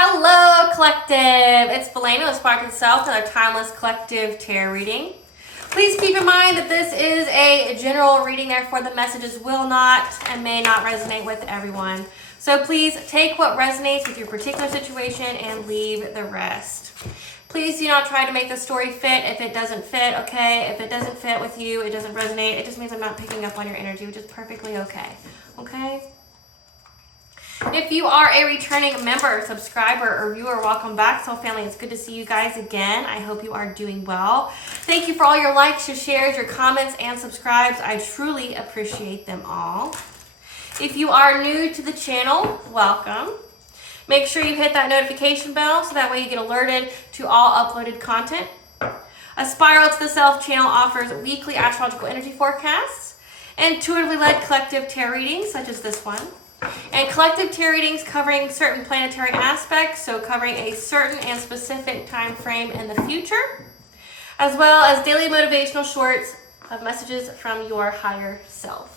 Hello, collective. It's Belena with Spark Itself, another timeless collective tarot reading. Please keep in mind that this is a general reading, therefore the messages will not and may not resonate with everyone. So please take what resonates with your particular situation and leave the rest. Please do not try to make the story fit if it doesn't fit, okay? If it doesn't fit with you, it doesn't resonate, it just means I'm not picking up on your energy, which is perfectly okay, okay? If you are a returning member, subscriber, or viewer, welcome back, Soul Family. It's good to see you guys again. I hope you are doing well. Thank you for all your likes, your shares, your comments, and subscribes. I truly appreciate them all. If you are new to the channel, welcome. Make sure you hit that notification bell so that way you get alerted to all uploaded content. A Spiral to the Self channel offers weekly astrological energy forecasts, intuitively led collective tarot readings such as this one, and collective tarot readings covering certain planetary aspects, so covering a certain and specific time frame in the future, as well as daily motivational shorts of messages from your higher self.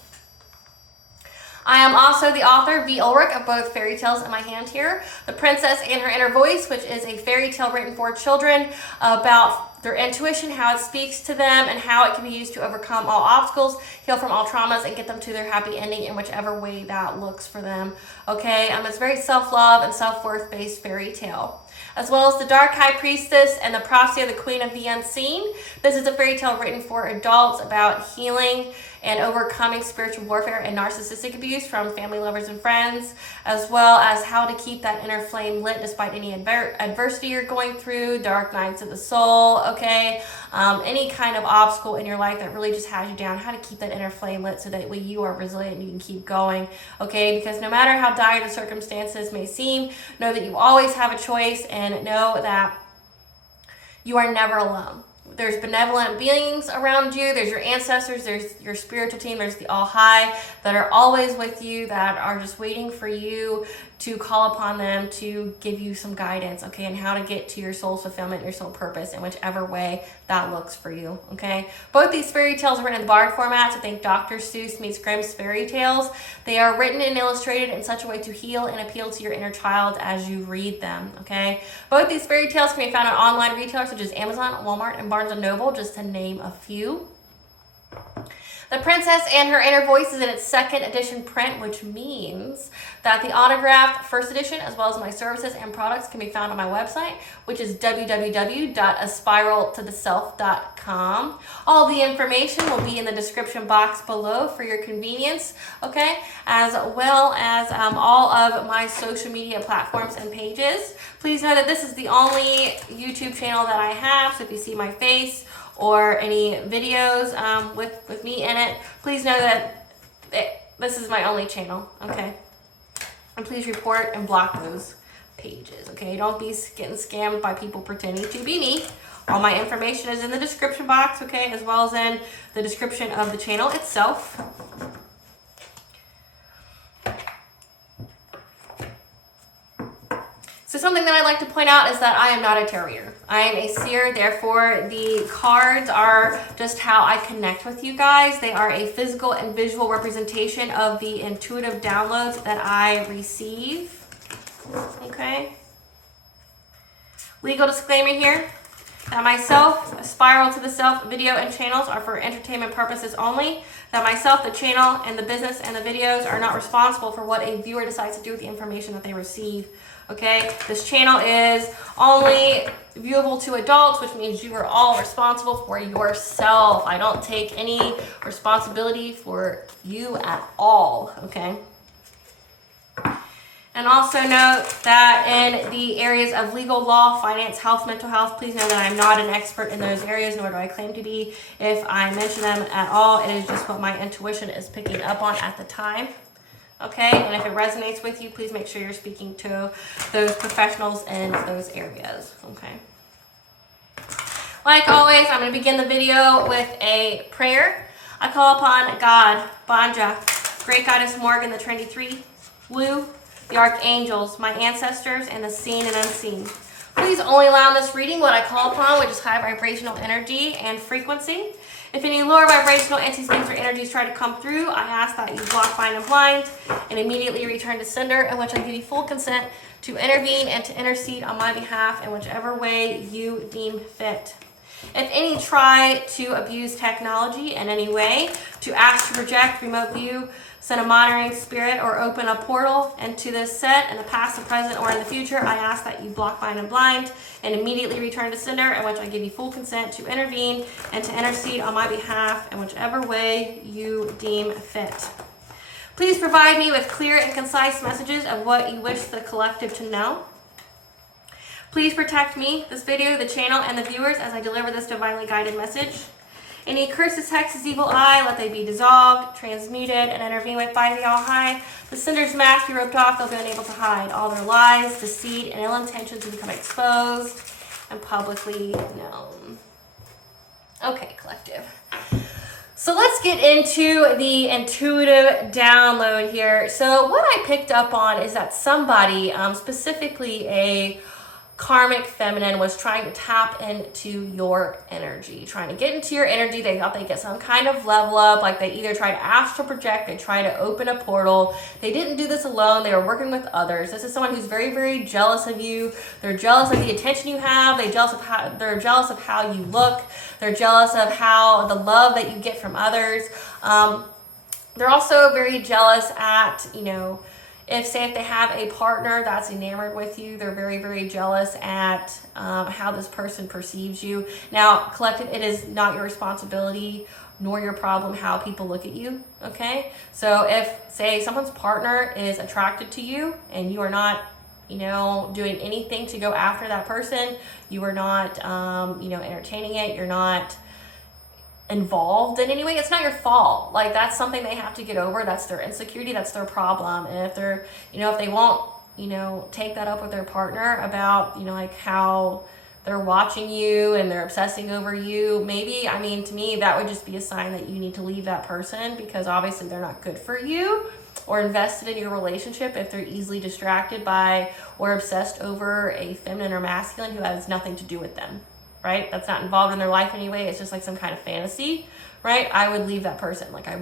I am also the author, V. Ulrich, of both fairy tales in my hand here, The Princess and Her Inner Voice, which is a fairy tale written for children about their intuition, how it speaks to them, and how it can be used to overcome all obstacles, heal from all traumas, and get them to their happy ending in whichever way that looks for them. Okay, it's very self-love and self-worth based fairy tale. As well as The Dark High Priestess and The Prophecy of the Queen of the Unseen. This is a fairy tale written for adults about healing and overcoming spiritual warfare and narcissistic abuse from family, lovers, and friends, as well as how to keep that inner flame lit despite any adversity you're going through, dark nights of the soul, okay? Any kind of obstacle in your life that really just has you down, how to keep that inner flame lit so that way you are resilient and you can keep going, okay? Because no matter how dire the circumstances may seem, know that you always have a choice and know that you are never alone. There's benevolent beings around you. There's your ancestors. There's your spiritual team. There's the All High that are always with you, that are just waiting for you to call upon them to give you some guidance, okay, and how to get to your soul's fulfillment and your soul purpose in whichever way that looks for you, okay? Both these fairy tales are written in the Bard format, so think Dr. Seuss meets Grimm's fairy tales. They are written and illustrated in such a way to heal and appeal to your inner child as you read them, okay? Both these fairy tales can be found on online retailers such as Amazon, Walmart, and Barnes & Noble, just to name a few. The Princess and Her Inner Voice is in its second edition print, which means that the autographed first edition, as well as my services and products, can be found on my website, which is www.aspiraltotheself.com. All the information will be in the description box below for your convenience, okay? As well as all of my social media platforms and pages. Please know that this is the only YouTube channel that I have, so if you see my face or any videos with me in it, please know that this is my only channel, okay? And please report and block those pages, okay? Don't be getting scammed by people pretending to be me. All my information is in the description box, okay? As well as in the description of the channel itself. So something that I'd like to point out is that I am not a tarot reader. I am a seer, therefore the cards are just how I connect with you guys. They are a physical and visual representation of the intuitive downloads that I receive, okay? Legal disclaimer here, that myself, A Spiral to the Self video and channels are for entertainment purposes only. That myself, the channel, and the business and the videos are not responsible for what a viewer decides to do with the information that they receive. Okay, this channel is only viewable to adults, which means you are all responsible for yourself. I don't take any responsibility for you at all, okay? And also note that in the areas of legal, law, finance, health, mental health, please know that I'm not an expert in those areas, nor do I claim to be. If I mention them at all, it is just what my intuition is picking up on at the time. Okay, and if it resonates with you, please make sure you're speaking to those professionals in those areas, okay? Like always, I'm going to begin the video with a prayer. I call upon God, Banja, Great Goddess Morgan, the Trinity Three, Wu, the Archangels, my ancestors, and the seen and unseen. Please only allow in this reading what I call upon, which is high vibrational energy and frequency. If any lower vibrational entities, beings, or energies try to come through, I ask that you block, bind, and blind, and immediately return to sender, in which I give you full consent to intervene and to intercede on my behalf in whichever way you deem fit. If any try to abuse technology in any way, to ask to project, remote view, send a monitoring spirit, or open a portal into this set in the past, the present, or in the future, I ask that you block, bind, and blind, and immediately return to sender, in which I give you full consent to intervene and to intercede on my behalf in whichever way you deem fit. Please provide me with clear and concise messages of what you wish the collective to know. Please protect me, this video, the channel, and the viewers as I deliver this divinely guided message. Any curses, hexes, evil eye, let they be dissolved, transmuted, and intervened with by the All High. The sender's mask be ripped off, they'll be unable to hide. All their lies, deceit, and ill intentions will become exposed and publicly known. Okay, collective. So let's get into the intuitive download here. So what I picked up on is that somebody, specifically a karmic feminine, was trying to tap into your energy, trying to get into your energy. They thought they'd get some kind of level up, like they either tried to astral project, they tried to open a portal. They didn't do this alone, they were working with others. This is someone who's very, very jealous of you. They're jealous of the attention you have. They're jealous of how you look. They're jealous of how the love that you get from others. They're also very jealous at, if they have a partner that's enamored with you, they're very, very jealous at how this person perceives you. Now, collective, it is not your responsibility nor your problem how people look at you, okay? So if, say, someone's partner is attracted to you and you are not, doing anything to go after that person, you are not, entertaining it, you're not involved in any way, it's not your fault. Like, that's something they have to get over. That's their insecurity, that's their problem. And if they're, if they won't, take that up with their partner about, like how they're watching you and they're obsessing over you, maybe, to me, that would just be a sign that you need to leave that person, because obviously they're not good for you or invested in your relationship if they're easily distracted by or obsessed over a feminine or masculine who has nothing to do with them. Right? That's not involved in their life anyway. It's just like some kind of fantasy, right? I would leave that person. Like, I'd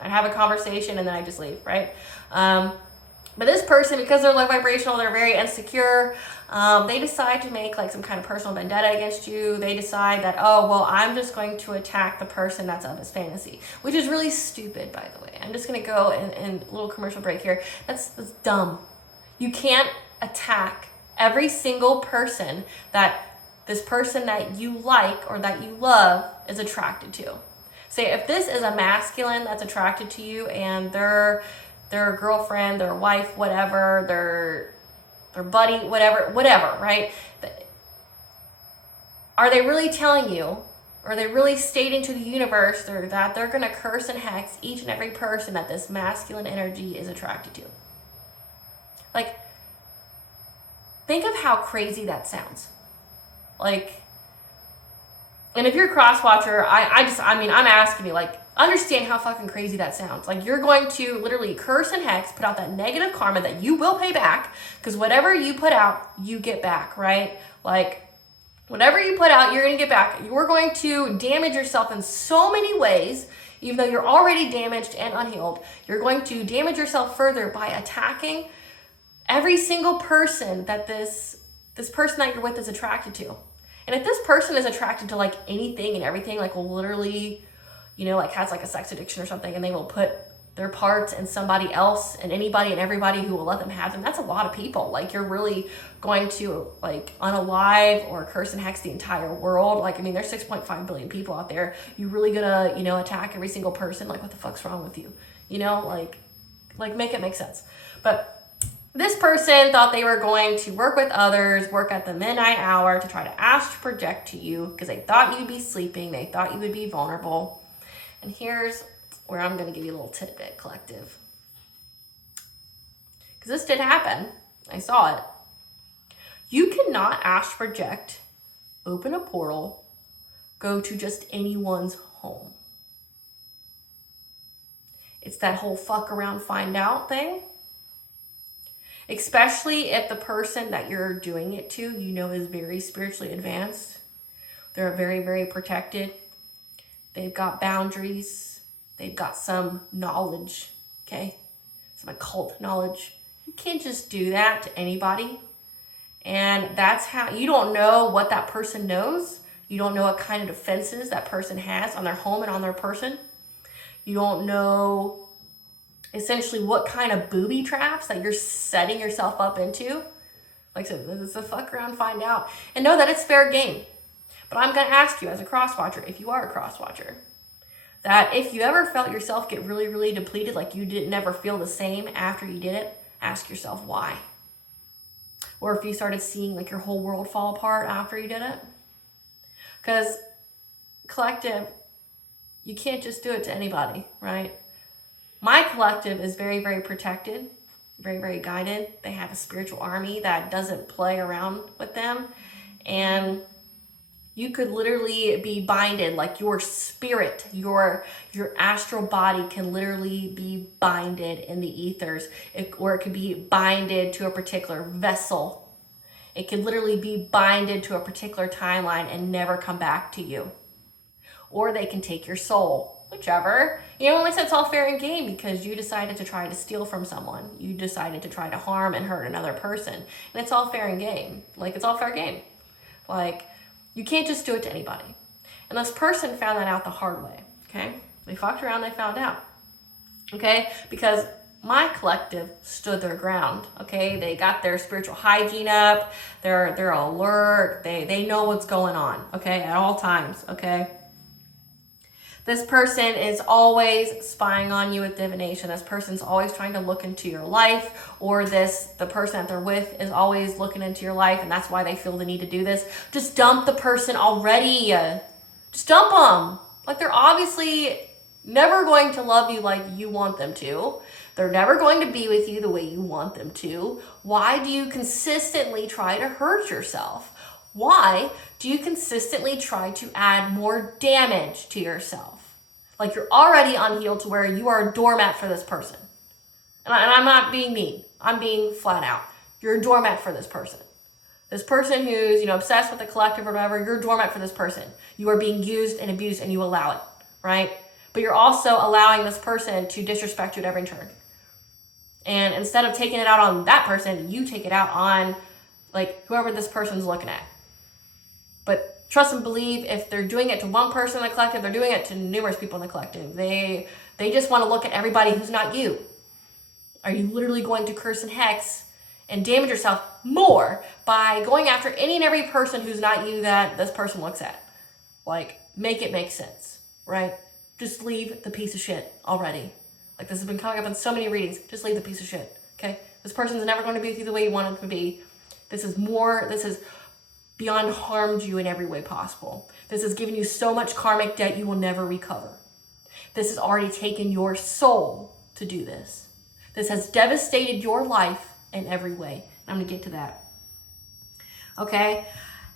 have a conversation and then I just leave, right? But this person, because they're low vibrational, they're very insecure. They decide to make like some kind of personal vendetta against you. They decide that, oh, well, I'm just going to attack the person that's of his fantasy, which is really stupid, by the way. I'm just going to go in a little commercial break here. That's dumb. You can't attack every single person that this person that you like or that you love is attracted to. Say if this is a masculine that's attracted to you and their girlfriend, their wife, whatever, their buddy, whatever, right? Are they really telling you, or are they really stating to the universe that they're going to curse and hex each and every person that this masculine energy is attracted to? Like, think of how crazy that sounds. Like, and if you're a cross-watcher, I'm asking you, like, understand how fucking crazy that sounds. Like, you're going to literally curse and hex, put out that negative karma that you will pay back, because whatever you put out, you get back, right? Like, whatever you put out, you're going to get back. You're going to damage yourself in so many ways, even though you're already damaged and unhealed. You're going to damage yourself further by attacking every single person that this person that you're with is attracted to. And if this person is attracted to like anything and everything, like will literally, like has like a sex addiction or something, and they will put their parts in somebody else and anybody and everybody who will let them have them, that's a lot of people. Like, you're really going to like unalive or curse and hex the entire world. Like, there's 6.5 billion people out there. You really gonna, attack every single person? Like, what the fuck's wrong with you? Like make it make sense. But this person thought they were going to work with others, work at the midnight hour to try to astral project to you because they thought you'd be sleeping. They thought you would be vulnerable. And here's where I'm going to give you a little tidbit, collective. Because this did happen. I saw it. You cannot astral project, open a portal, go to just anyone's home. It's that whole fuck around, find out thing. especially if the person that you're doing it to, you know, is very spiritually advanced. They're very, very protected. They've got boundaries. They've got some knowledge, okay? Some occult knowledge. You can't just do that to anybody. And that's how, you don't know what that person knows. You don't know what kind of defenses that person has on their home and on their person. You don't know essentially what kind of booby traps that you're setting yourself up into. Like I said, this is the fuck around, find out. And know that it's fair game. But I'm going to ask you as a cross watcher, if you are a cross watcher, that if you ever felt yourself get really, really depleted, like you didn't never feel the same after you did it, ask yourself why. Or if you started seeing like your whole world fall apart after you did it. Because collective, you can't just do it to anybody, right? My collective is very, very protected, very, very guided. They have a spiritual army that doesn't play around with them. And you could literally be binded, like your spirit, your astral body can literally be binded in the ethers, or it could be binded to a particular vessel. It could literally be binded to a particular timeline and never come back to you. Or they can take your soul, whichever. You know, like I said, it's all fair and game because you decided to try to steal from someone. You decided to try to harm and hurt another person. And it's all fair and game. Like, it's all fair game. Like, you can't just do it to anybody. And this person found that out the hard way, okay? They fucked around, they found out, okay? Because my collective stood their ground, okay? They got their spiritual hygiene up, they're alert, they know what's going on, okay, at all times, okay? This person is always spying on you with divination. This person's always trying to look into your life, or the person that they're with is always looking into your life, and that's why they feel the need to do this. Just dump the person already. Just dump them. Like, they're obviously never going to love you like you want them to. They're never going to be with you the way you want them to. Why do you consistently try to hurt yourself? Why do you consistently try to add more damage to yourself? Like, you're already unhealed to where you are a doormat for this person. And I'm not being mean. I'm being flat out. You're a doormat for this person. This person who's, you know, obsessed with the collective or whatever, you're a doormat for this person. You are being used and abused and you allow it, right? But you're also allowing this person to disrespect you at every turn. And instead of taking it out on that person, you take it out on, like, whoever this person's looking at. But trust and believe, if they're doing it to one person in the collective, they're doing it to numerous people in the collective. They just want to look at everybody who's not you. Are you literally going to curse and hex and damage yourself more by going after any and every person who's not you that this person looks at? Like, make it make sense, right? Just leave the piece of shit already. Like, this has been coming up in so many readings. Just leave the piece of shit, okay? This person's never going to be with you the way you want it to be. This is beyond harmed you in every way possible. This has given you so much karmic debt you will never recover. This has already taken your soul to do this. This has devastated your life in every way. I'm going to get to that. Okay?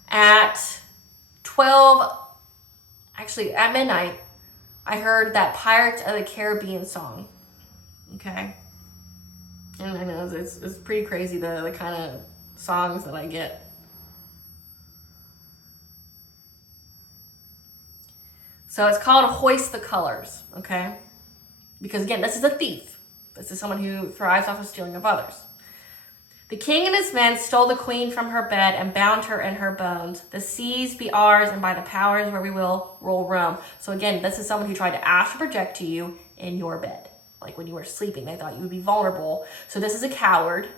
At midnight, I heard that Pirates of the Caribbean song. Okay? And I know it's pretty crazy, the kind of songs that I get. So it's called Hoist the Colors, okay? Because again, this is a thief. This is someone who thrives off of stealing of others. The king and his men stole the queen from her bed and bound her in her bones. The seas be ours, and by the powers where we will rule Rome. So again, this is someone who tried to astral project to you in your bed. Like when you were sleeping, they thought you would be vulnerable. So this is a coward.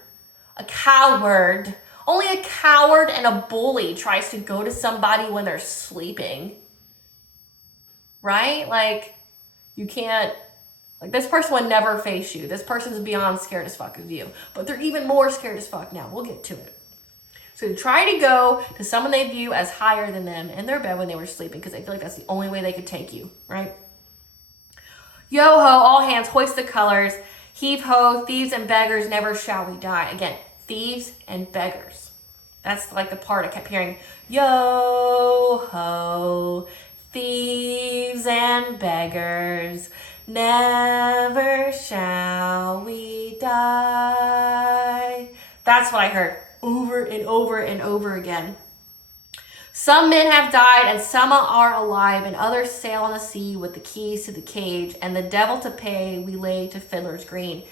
A coward. Only a coward and a bully tries to go to somebody when they're sleeping. Right? Like, you can't, like, this person would never face you. This person's beyond scared as fuck of you. But they're even more scared as fuck now. We'll get to it. So try to go to someone they view as higher than them in their bed when they were sleeping, because they feel like that's the only way they could take you, right? Yo-ho, all hands, hoist the colors. Heave-ho, thieves and beggars, never shall we die. Again, thieves and beggars. That's like the part I kept hearing. Yo-ho, thieves and beggars, never shall we die. That's what I heard over and over and over again. Some men have died and some are alive, and others sail on the sea with the keys to the cage, and the devil to pay we lay to Fiddler's Green.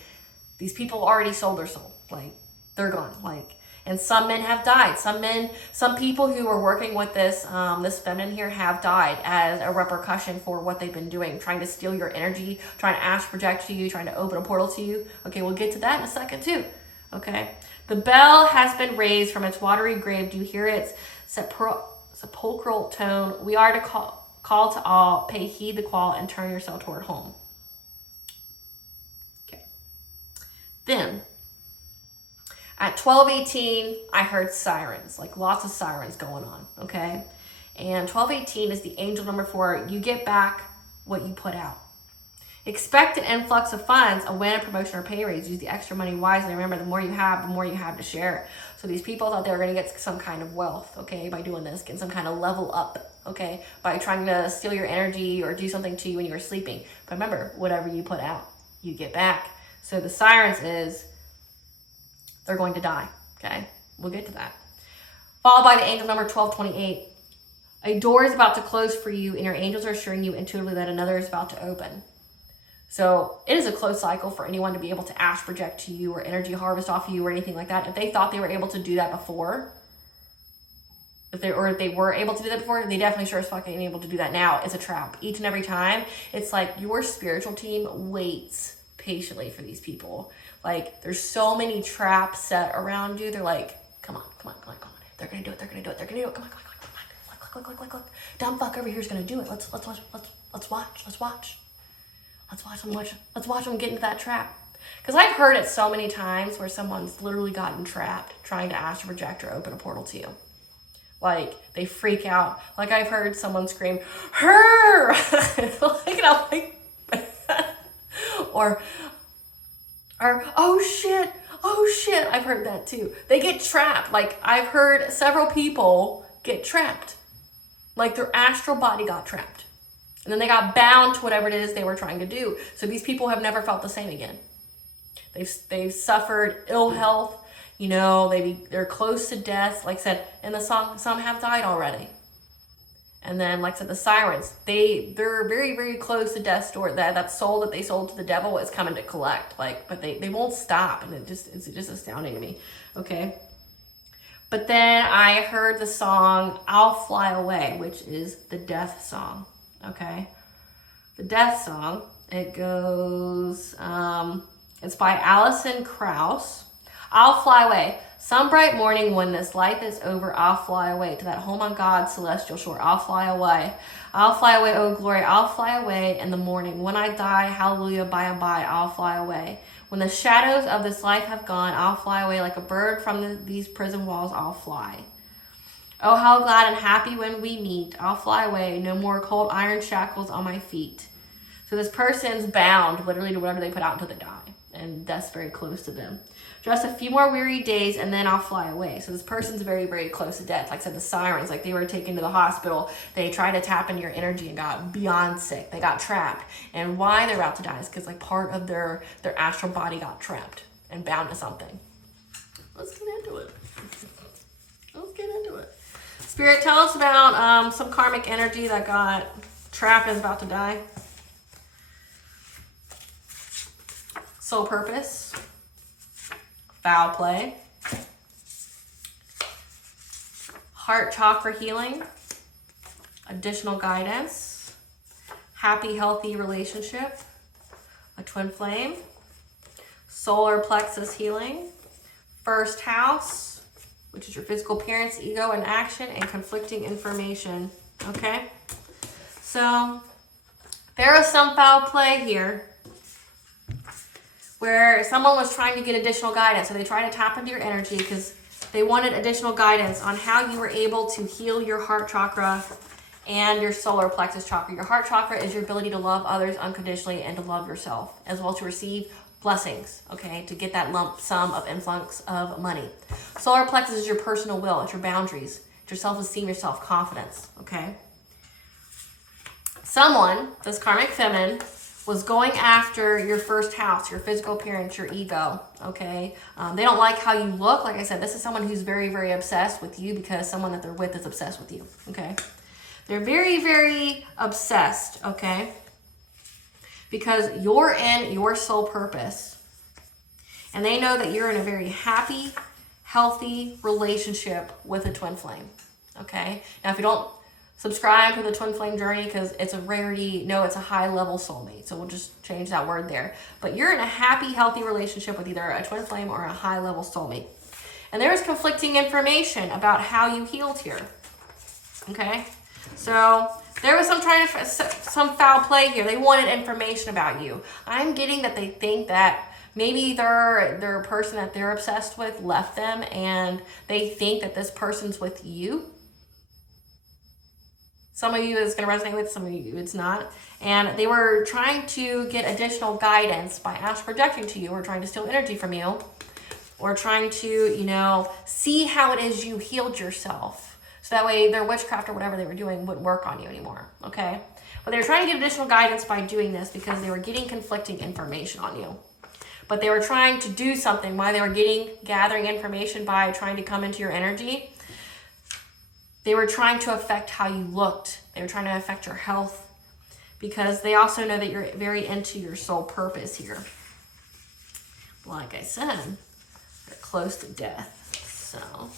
These people already sold their soul. Like, they're gone. Like, and some men have died. Some people who were working with this feminine here have died as a repercussion for what they've been doing, trying to steal your energy, trying to astral project to you, trying to open a portal to you. Okay, we'll get to that in a second too. Okay, the bell has been raised from its watery grave. Do you hear its sepulchral tone? We are to call to all, pay heed the call, and turn yourself toward home. Okay. Then, at 12:18, I heard sirens, like lots of sirens going on, okay? And 12:18 is the angel number 4. You get back what you put out. Expect an influx of funds, a win, a promotion, or pay raise. Use the extra money wisely. Remember, the more you have to share. So these people thought they were going to get some kind of wealth, okay, by doing this, get some kind of level up, okay, by trying to steal your energy or do something to you when you were sleeping. But remember, whatever you put out, you get back. So the sirens is, they're going to die, okay? We'll get to that. Followed by the angel number 1228. A door is about to close for you, and your angels are assuring you intuitively that another is about to open. So it is a closed cycle for anyone to be able to astral project to you or energy harvest off of you or anything like that. If they thought they were able to do that before, if they were able to do that before, they definitely sure as fuck ain't able to do that now. It's a trap. Each and every time, it's like your spiritual team waits patiently for these people. Like, there's so many traps set around you. They're like, come on. They're gonna do it. Come on. Look. Dumb fuck over here's gonna do it. Let's watch. Let's watch them get into that trap. Because I've heard it so many times where someone's literally gotten trapped trying to astral project or open a portal to you. Like, they freak out. Like, I've heard someone scream, "Her!" Like, and I'm like, or, oh shit. I've heard that too. They get trapped. Like, I've heard several people get trapped. Like, their astral body got trapped. And then they got bound to whatever it is they were trying to do. So these people have never felt the same again. They've suffered ill health. You know, they're close to death. Like I said in the song, some have died already. And then, like I said, the sirens, they're very, very close to death's door. That soul that they sold to the devil is coming to collect. Like, but they won't stop, and it's just astounding to me. Okay. But then I heard the song "I'll Fly Away," which is the death song. Okay. The death song, it goes, it's by Alison Krauss. I'll fly away. Some bright morning when this life is over, I'll fly away to that home on God's celestial shore. I'll fly away. I'll fly away, oh glory. I'll fly away in the morning. When I die, hallelujah, by and by, I'll fly away. When the shadows of this life have gone, I'll fly away like a bird from these prison walls. I'll fly. Oh, how glad and happy when we meet. I'll fly away. No more cold iron shackles on my feet. So this person's bound literally to whatever they put out until they die. And that's very close to them. Just a few more weary days and then I'll fly away. So this person's very, very close to death. Like I said, the sirens, like they were taken to the hospital. They tried to tap into your energy and got beyond sick. They got trapped. And why they're about to die is because like part of their astral body got trapped and bound to something. Let's get into it. Spirit, tell us about some karmic energy that got trapped and is about to die. Soul purpose. Foul play. Heart chakra healing. Additional guidance. Happy, healthy relationship. A twin flame. Solar plexus healing. First house, which is your physical appearance, ego, and action, and conflicting information. Okay? So, there is some foul play here where someone was trying to get additional guidance. So they tried to tap into your energy because they wanted additional guidance on how you were able to heal your heart chakra and your solar plexus chakra. Your heart chakra is your ability to love others unconditionally and to love yourself, as well as to receive blessings, okay, to get that lump sum of influx of money. Solar plexus is your personal will, it's your boundaries, it's your self-esteem, your self-confidence, okay? Someone, this karmic feminine, was going after your first house, your physical appearance, your ego, okay? They don't like how you look. Like I said, this is someone who's very, very obsessed with you because someone that they're with is obsessed with you, okay? They're very, very obsessed, okay? Because you're in your soul purpose. And they know that you're in a very happy, healthy relationship with a twin flame, okay? Now, if you don't subscribe to the twin flame journey because it's a rarity, no, it's a high level soulmate. So we'll just change that word there. But you're in a happy, healthy relationship with either a twin flame or a high level soulmate. And there's conflicting information about how you healed here. Okay? So there was some foul play here. They wanted information about you. I'm getting that they think that maybe their person that they're obsessed with left them and they think that this person's with you. Some of you it's going to resonate with, some of you it's not. And they were trying to get additional guidance by astral projecting to you, or trying to steal energy from you, or trying to, you know, see how it is you healed yourself. So that way their witchcraft or whatever they were doing wouldn't work on you anymore, okay? But they were trying to get additional guidance by doing this because they were getting conflicting information on you. But they were trying to do something while they were gathering information by trying to come into your energy. They were trying to affect how you looked. They were trying to affect your health because they also know that you're very into your soul purpose here. Like I said, they're close to death. So,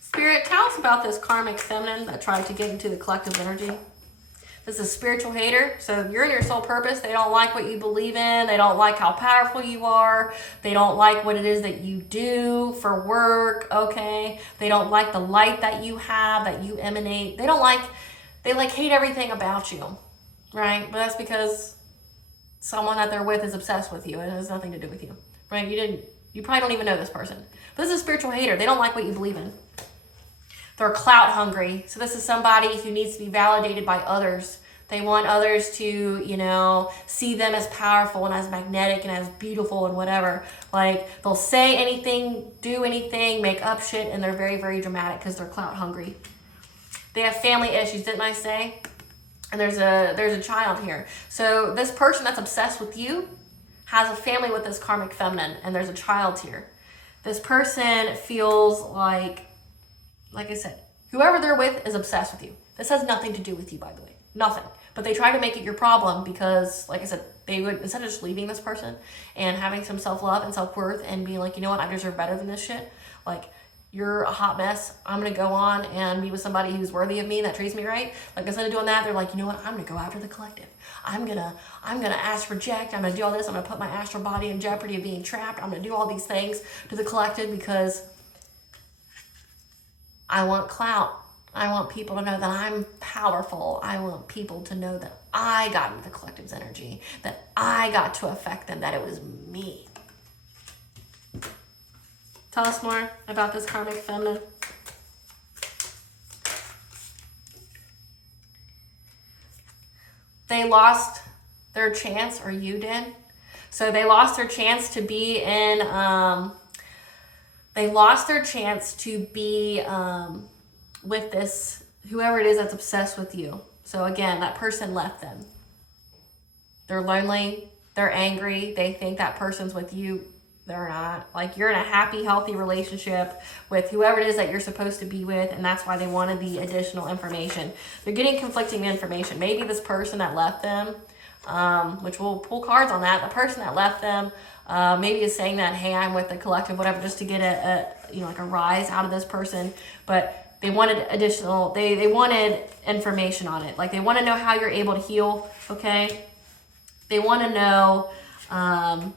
Spirit, tell us about this karmic feminine that tried to get into the collective energy. This is a spiritual hater. So you're in your soul purpose. They don't like what you believe in. They don't like how powerful you are. They don't like what it is that you do for work, okay? They don't like the light that you have, that you emanate. They hate everything about you, right? But that's because someone that they're with is obsessed with you. It has nothing to do with you, right? You probably don't even know this person. But this is a spiritual hater. They don't like what you believe in. They're clout hungry. So this is somebody who needs to be validated by others. They want others to, you know, see them as powerful and as magnetic and as beautiful and whatever. Like, they'll say anything, do anything, make up shit, and they're very, very dramatic because they're clout hungry. They have family issues, didn't I say? And there's a child here. So this person that's obsessed with you has a family with this karmic feminine, and there's a child here. This person feels like I said, whoever they're with is obsessed with you. This has nothing to do with you, by the way. Nothing. But they try to make it your problem because, like I said, they would, instead of just leaving this person and having some self-love and self-worth and being like, you know what, I deserve better than this shit. Like, you're a hot mess. I'm going to go on and be with somebody who's worthy of me, that treats me right. Like, instead of doing that, they're like, you know what, I'm going to go after the collective. I'm going to astral project. I'm going to do all this. I'm going to put my astral body in jeopardy of being trapped. I'm going to do all these things to the collective because I want clout. I want people to know that I'm powerful. I want people to know that I got into the collective's energy, that I got to affect them, that it was me. Tell us more about this karmic feminine. They lost their chance, or you did. So they lost their chance to be in... They lost their chance to be with this, whoever it is that's obsessed with you. So again, that person left them. They're lonely. They're angry. They think that person's with you. They're not. Like, you're in a happy, healthy relationship with whoever it is that you're supposed to be with, and that's why they wanted the additional information. They're getting conflicting information. Maybe this person that left them, which we'll pull cards on that, the person that left them, maybe is saying that, hey, I'm with the collective, whatever, just to get a rise out of this person. But they wanted additional, they wanted information on it. Like, they want to know how you're able to heal, okay? They want to know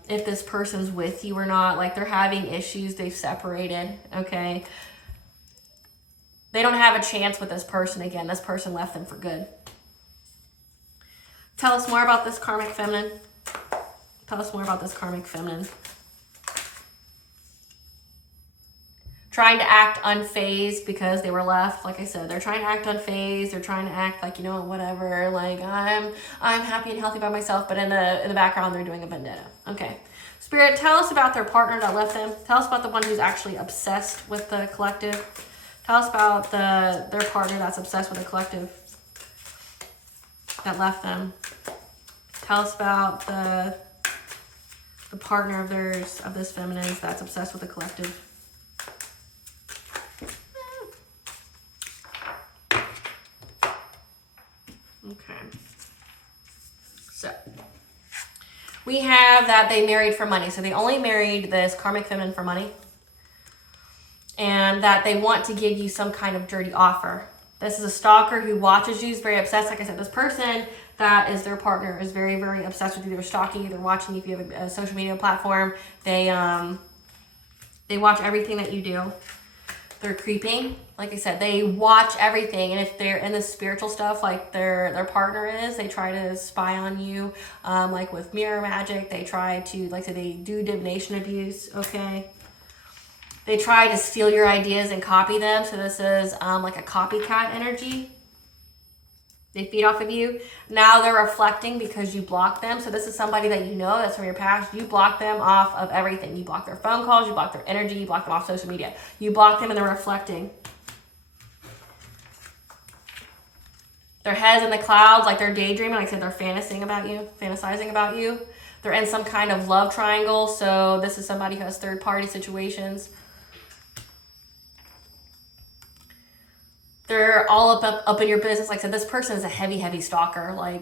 if this person's with you or not. Like, they're having issues, they've separated, okay? They don't have a chance with this person again. This person left them for good. Tell us more about this karmic feminine. Tell us more about this karmic feminine. Trying to act unfazed because they were left. Like I said, they're trying to act unfazed. They're trying to act like, you know, whatever. Like, I'm happy and healthy by myself. But in the background, they're doing a vendetta. Okay. Spirit, tell us about their partner that left them. Tell us about the one who's actually obsessed with the collective. Tell us about their partner that's obsessed with the collective. that left them. Tell us about the partner of theirs, of this feminine that's obsessed with the collective. Okay. So we have that they married for money. So they only married this karmic feminine for money. And that they want to give you some kind of dirty offer. This is a stalker who watches you, is very obsessed. Like I said, this person that is their partner is very, very obsessed with you. They're stalking you, they're watching you if you have a social media platform. They watch everything that you do. They're creeping. Like I said, they watch everything. And if they're in the spiritual stuff, like their partner is, they try to spy on you. Like with mirror magic, they try to, like I said, they do divination abuse, okay? They try to steal your ideas and copy them. So this is like a copycat energy. They feed off of you. Now they're reflecting because you block them. So this is somebody that you know that's from your past. You block them off of everything. You block their phone calls. You block their energy. You block them off social media. You block them and they're reflecting. Their heads in the clouds, like they're daydreaming. Like I said, they're fantasizing about you. They're in some kind of love triangle. So this is somebody who has third-party situations. They're all up in your business. Like I said, this person is a heavy stalker. Like,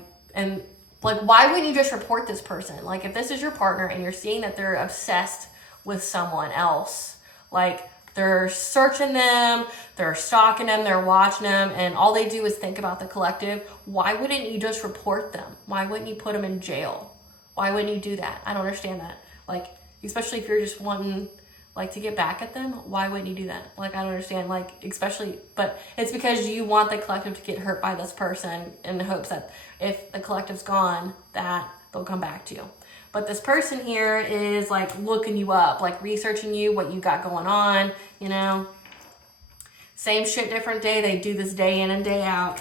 why wouldn't you just report this person? Like, if this is your partner and you're seeing that they're obsessed with someone else, like they're searching them, they're stalking them, they're watching them, and all they do is think about the collective, why wouldn't you just report them? Why wouldn't you put them in jail? Why wouldn't you do that? I don't understand that. Like, especially if you're just wanting, like, to get back at them, why wouldn't you do that? Like, I don't understand, like, especially, but it's because you want the collective to get hurt by this person in the hopes that if the collective's gone, that they'll come back to you. But this person here is, like, looking you up, like, researching you, what you got going on, you know. Same shit, different day. They do this day in and day out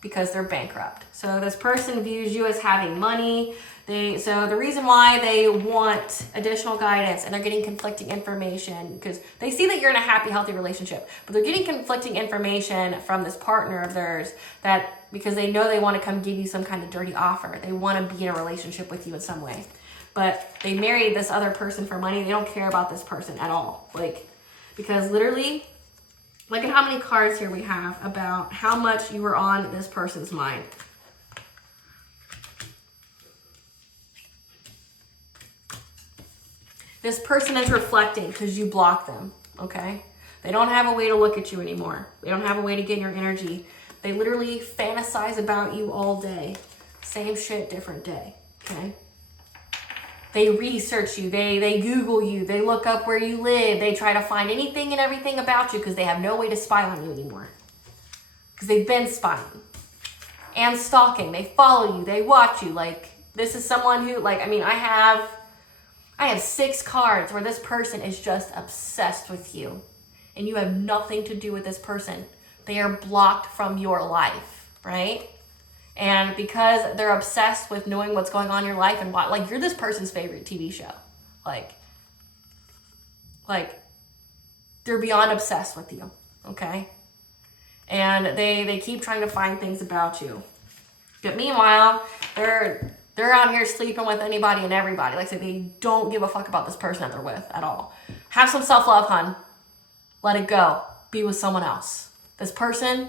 because they're bankrupt. So this person views you as having money. So the reason why they want additional guidance and they're getting conflicting information because they see that you're in a happy, healthy relationship, but they're getting conflicting information from this partner of theirs that because they know they want to come give you some kind of dirty offer. They want to be in a relationship with you in some way. But they married this other person for money. They don't care about this person at all. Like, because literally, look at how many cards here we have about how much you were on this person's mind. This person is reflecting because you block them, okay? They don't have a way to look at you anymore. They don't have a way to get your energy. They literally fantasize about you all day. Same shit, different day, okay? They research you. They Google you. They look up where you live. They try to find anything and everything about you because they have no way to spy on you anymore. Because they've been spying and stalking. They follow you. They watch you. Like, this is someone who, like, I mean, I have 6 cards where this person is just obsessed with you and you have nothing to do with this person. They are blocked from your life, right? And because they're obsessed with knowing what's going on in your life and what, like, you're this person's favorite TV show. Like they're beyond obsessed with you, okay? And they keep trying to find things about you. But meanwhile, they're out here sleeping with anybody and everybody. Like I said, they don't give a fuck about this person that they're with at all. Have some self-love, hun. Let it go. Be with someone else. This person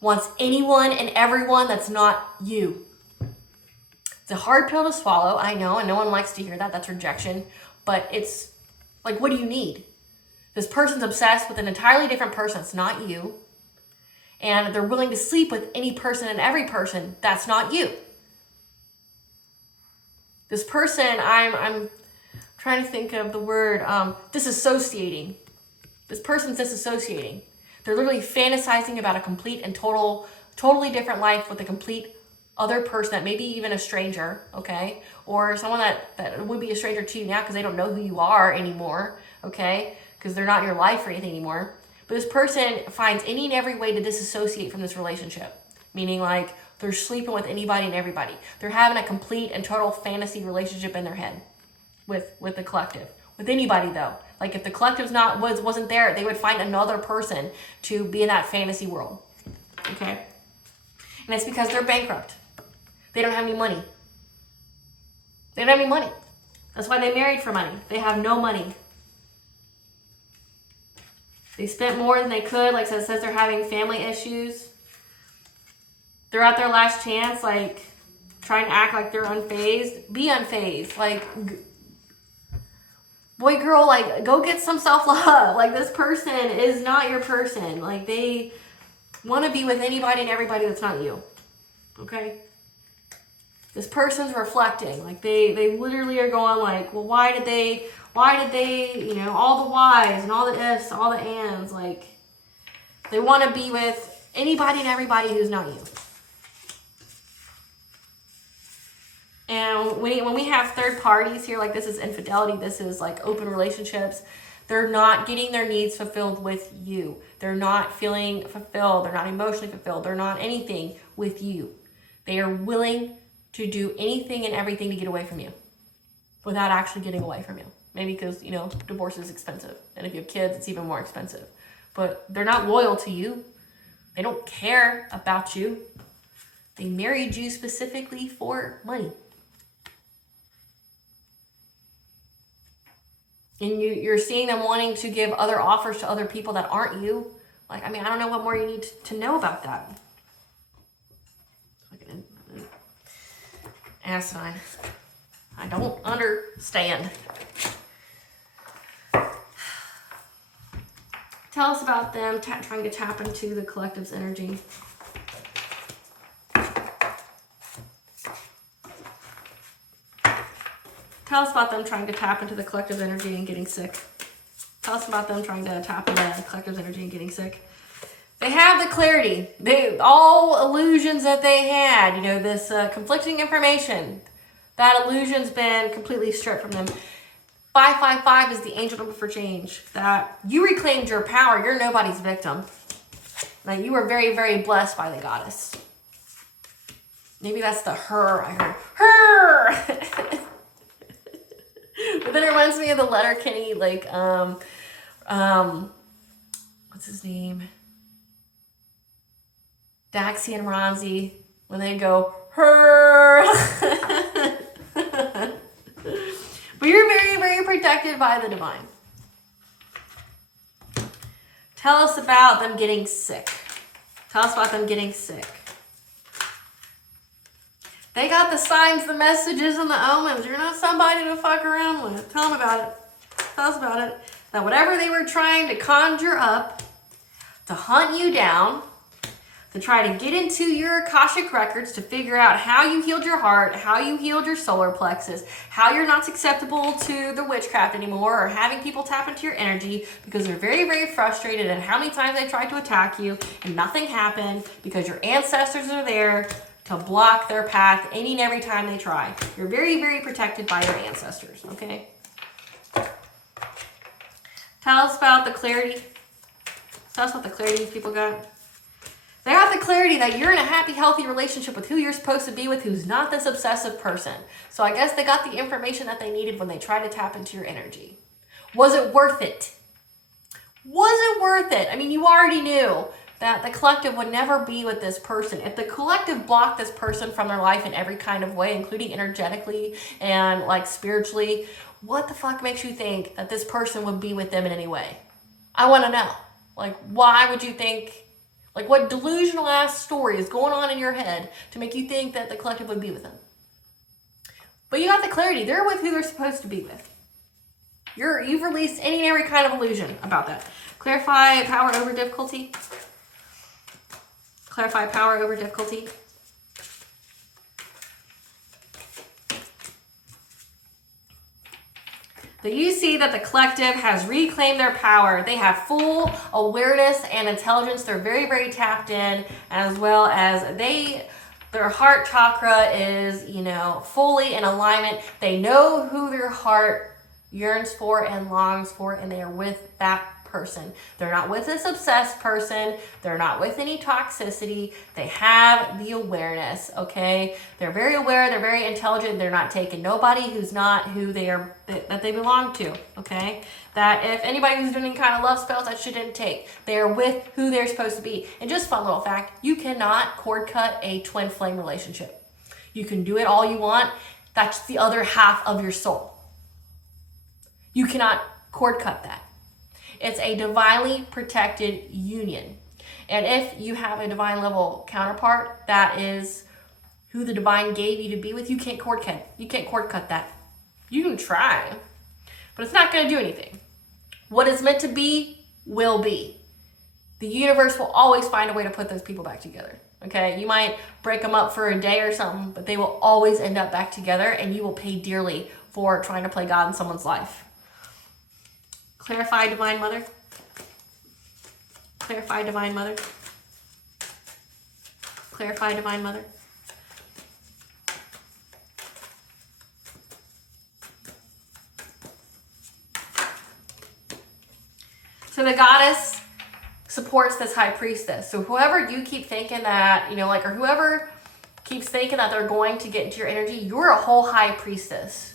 wants anyone and everyone that's not you. It's a hard pill to swallow, I know, and no one likes to hear that. That's rejection. But it's like, what do you need? This person's obsessed with an entirely different person. It's not you. And they're willing to sleep with any person and every person that's not you. This person, I'm trying to think of the word, disassociating. This person's disassociating. They're literally fantasizing about a complete and totally different life with a complete other person that maybe even a stranger, okay? Or someone that would be a stranger to you now because they don't know who you are anymore, okay? Because they're not in your life or anything anymore. But this person finds any and every way to disassociate from this relationship. Meaning, like, they're sleeping with anybody and everybody. They're having a complete and total fantasy relationship in their head with the collective. With anybody, though. Like, if the collective wasn't there, they would find another person to be in that fantasy world. Okay? And it's because they're bankrupt. They don't have any money. They don't have any money. That's why they married for money. They have no money. They spent more than they could. Like it says they're having family issues. They're at their last chance, like trying to act like they're unfazed. Be unfazed. Like, boy, girl, like, go get some self-love. Like, this person is not your person. Like, they want to be with anybody and everybody that's not you. Okay? This person's reflecting. Like, they literally are going like, well, why did they, you know, all the whys and all the ifs, all the ands. Like, they want to be with anybody and everybody who's not you. And when we have third parties here, like this is infidelity, this is like open relationships, they're not getting their needs fulfilled with you. They're not feeling fulfilled. They're not emotionally fulfilled. They're not anything with you. They are willing to do anything and everything to get away from you without actually getting away from you. Maybe because, you know, divorce is expensive. And if you have kids, it's even more expensive. But they're not loyal to you. They don't care about you. They married you specifically for money. And you're seeing them wanting to give other offers to other people that aren't you. Like, I mean, I don't know what more you need to know about that. Asinine. I don't understand. Tell us about them trying to tap into the collective's energy. Tell us about them trying to tap into the collective's energy and getting sick. Tell us about them trying to tap into the collective's energy and getting sick. They have the clarity. All illusions that they had, you know, this conflicting information, that illusion's been completely stripped from them. 555 is the angel number for change. That you reclaimed your power. You're nobody's victim. That you were very, very blessed by the goddess. Maybe that's the her I heard. Her! But then it reminds me of the letter Kenny, like, what's his name? Daxie and Ronzi, when they go, her. But you're very, very protected by the divine. Tell us about them getting sick. Tell us about them getting sick. They got the signs, the messages, and the omens. You're not somebody to fuck around with. Tell them about it. Tell us about it. That whatever they were trying to conjure up, to hunt you down, to try to get into your Akashic records, to figure out how you healed your heart, how you healed your solar plexus, how you're not susceptible to the witchcraft anymore, or having people tap into your energy because they're very, very frustrated at how many times they tried to attack you and nothing happened because your ancestors are there to block their path any and every time they try. You're very, very protected by your ancestors, okay? Tell us about the clarity. Tell us about the clarity these people got. They have the clarity that you're in a happy, healthy relationship with who you're supposed to be with, who's not this obsessive person. So I guess they got the information that they needed when they tried to tap into your energy. Was it worth it? Was it worth it? I mean, you already knew that the collective would never be with this person. If the collective blocked this person from their life in every kind of way, including energetically and like spiritually, what the fuck makes you think that this person would be with them in any way? I want to know. Like, why would you think, like, what delusional ass story is going on in your head to make you think that the collective would be with them? But you got the clarity. They're with who they're supposed to be with. You've released any and every kind of illusion about that. Clarify power over difficulty. Clarify power over difficulty. So you see that the collective has reclaimed their power. They have full awareness and intelligence. They're very, very tapped in, as well as their heart chakra is, you know, fully in alignment. They know who their heart yearns for and longs for, and they are with that person. They're not with this obsessed person. They're not with any toxicity. They have the awareness, okay? They're very aware. They're very intelligent. They're not taking nobody who's not who they are, that they belong to, okay? That if anybody who's doing any kind of love spells, that shouldn't take. They are with who they're supposed to be. And just fun little fact, you cannot cord cut a twin flame relationship. You can do it all you want. That's the other half of your soul. You cannot cord cut that. It's a divinely protected union. And if you have a divine level counterpart that is who the divine gave you to be with, you can't cord cut. You can't cord cut that. You can try, but it's not going to do anything. What is meant to be will be. The universe will always find a way to put those people back together. Okay, you might break them up for a day or something, but they will always end up back together, and you will pay dearly for trying to play God in someone's life. Clarify, Divine Mother. Clarify, Divine Mother. Clarify, Divine Mother. So the goddess supports this high priestess. So whoever you keep thinking that, or whoever keeps thinking that they're going to get into your energy, you're a whole high priestess.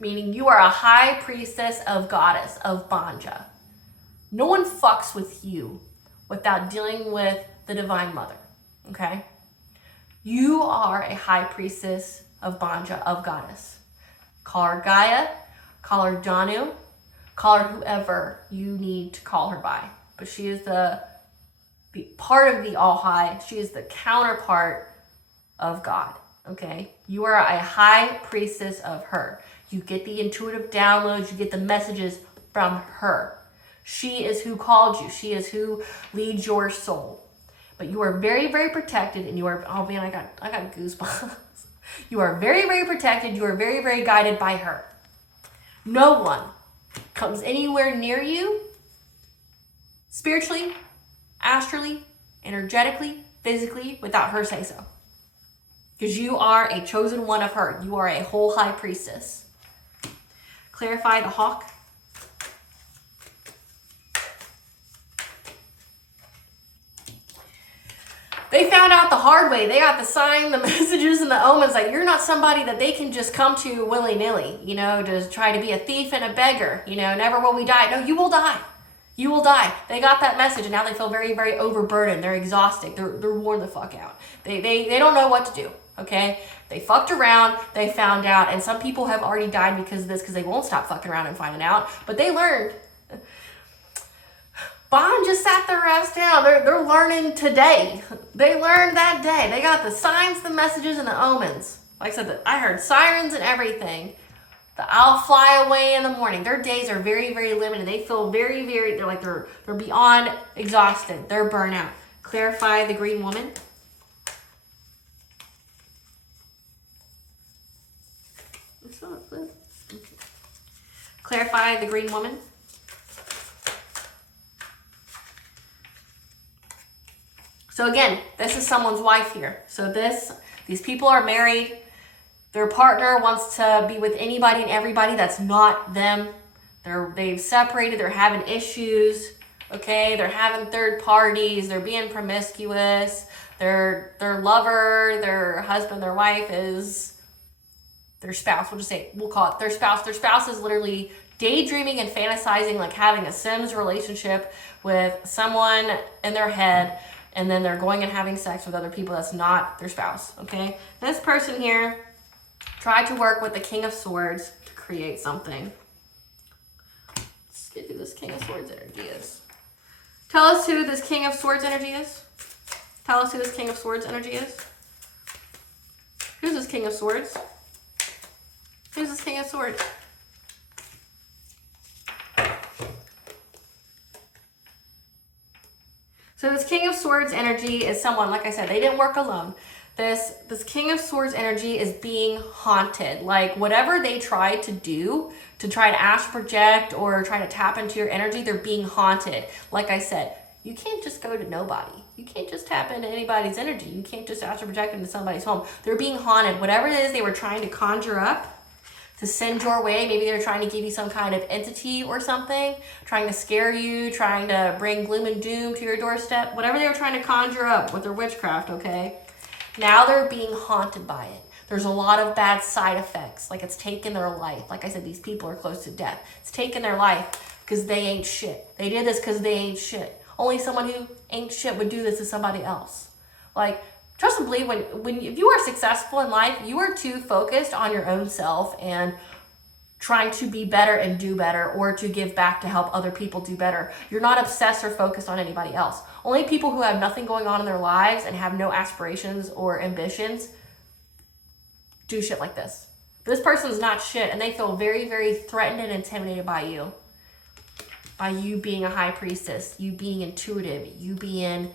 Meaning you are a high priestess of goddess, of Banja. No one fucks with you without dealing with the Divine Mother, okay? You are a high priestess of Banja, of goddess. Call her Gaia, call her Danu, call her whoever you need to call her by. But she is the part of the All High. She is the counterpart of God, okay? You are a high priestess of her. You get the intuitive downloads, you get the messages from her. She is who called you. She is who leads your soul. But you are very, very protected, and you are, oh man, I got goosebumps. You are very, very protected. You are very, very guided by her. No one comes anywhere near you, spiritually, astrally, energetically, physically, without her say so. Because you are a chosen one of her. You are a whole high priestess. Clarify the hawk. They found out the hard way. They got the sign, the messages, and the omens. Like, you're not somebody that they can just come to willy-nilly, to try to be a thief and a beggar. Never will we die. No, you will die. You will die. They got that message, and now they feel very, very overburdened. They're exhausted. They're worn the fuck out. They don't know what to do, okay? They fucked around. They found out, and some people have already died because of this, because they won't stop fucking around and finding out. But they learned. Bond just sat their ass down. They're learning today. They learned that day. They got the signs, the messages, and the omens. Like I said, I heard sirens and everything. I'll fly away in the morning. Their days are very, very limited. They feel very, very, they're beyond exhausted. They're burnout. Clarify the green woman. Clarify the green woman. So again, this is someone's wife here. So these people are married. Their partner wants to be with anybody and everybody that's not them. They've separated. They're having issues. Okay, they're having third parties. They're being promiscuous. Their lover, their husband, their wife is their spouse. We'll call it their spouse. Their spouse is literally daydreaming and fantasizing, like having a Sims relationship with someone in their head, and then they're going and having sex with other people that's not their spouse. Okay, this person here tried to work with the King of Swords to create something. Let's get who this King of Swords energy is. Tell us who this King of Swords energy is. Tell us who this King of Swords energy is. Who's this King of Swords? Who's this King of Swords? So this King of Swords energy is someone, like I said, they didn't work alone. This King of Swords energy is being haunted. Like whatever they tried to do to try to astral project or try to tap into your energy, they're being haunted. Like I said, you can't just go to nobody. You can't just tap into anybody's energy. You can't just astral project into somebody's home. They're being haunted. Whatever it is they were trying to conjure up to send your way. Maybe they're trying to give you some kind of entity or something, trying to scare you, trying to bring gloom and doom to your doorstep, whatever they were trying to conjure up with their witchcraft, okay? Now they're being haunted by it. There's a lot of bad side effects, like it's taken their life. Like I said, these people are close to death. It's taken their life because they ain't shit. They did this because they ain't shit. Only someone who ain't shit would do this to somebody else. Like, trust and believe, if you are successful in life, you are too focused on your own self and trying to be better and do better, or to give back to help other people do better. You're not obsessed or focused on anybody else. Only people who have nothing going on in their lives and have no aspirations or ambitions do shit like this. This person's not shit, and they feel very, very threatened and intimidated by you. By you being a high priestess, you being intuitive, you being,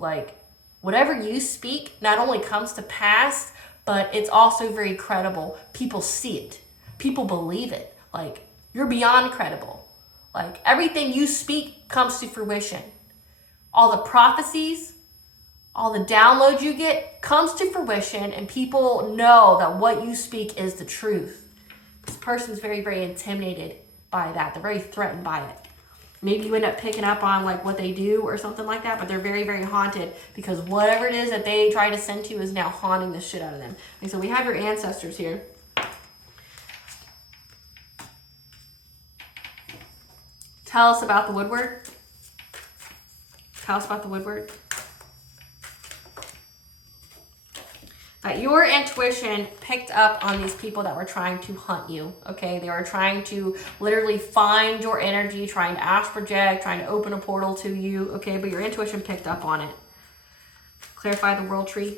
like, whatever you speak not only comes to pass, but it's also very credible. People see it. People believe it. Like, you're beyond credible. Like, everything you speak comes to fruition. All the prophecies, all the downloads you get comes to fruition, and people know that what you speak is the truth. This person's very, very intimidated by that. They're very threatened by it. Maybe you end up picking up on like what they do or something like that, but they're very, very haunted because whatever it is that they try to send to you is now haunting the shit out of them. And so we have your ancestors here. Tell us about the woodward. Tell us about the woodward. That your intuition picked up on these people that were trying to hunt you, okay? They were trying to literally find your energy, trying to astral project, trying to open a portal to you, okay? But your intuition picked up on it. Clarify the world tree.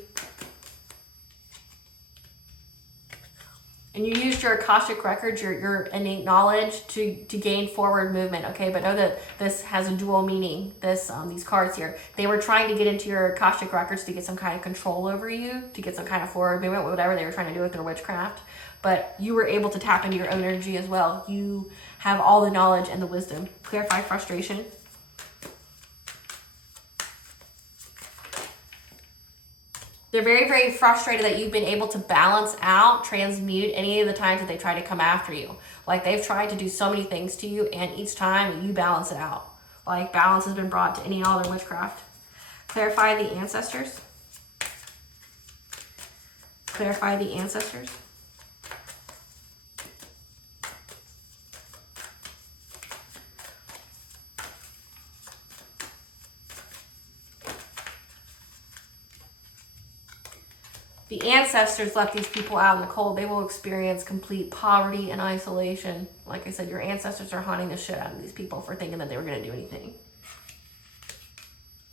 And you used your Akashic records, your innate knowledge to gain forward movement, okay? But know that this has a dual meaning, these cards here. They were trying to get into your Akashic records to get some kind of control over you, to get some kind of forward movement, whatever they were trying to do with their witchcraft. But you were able to tap into your own energy as well. You have all the knowledge and the wisdom. Clarify frustration. They're very, very frustrated that you've been able to balance out, transmute any of the times that they try to come after you. Like, they've tried to do so many things to you, and each time you balance it out. Like, balance has been brought to any and all their witchcraft. Clarify the ancestors. Clarify the ancestors. The ancestors left these people out in the cold. They will experience complete poverty and isolation. Like I said, your ancestors are haunting the shit out of these people for thinking that they were going to do anything.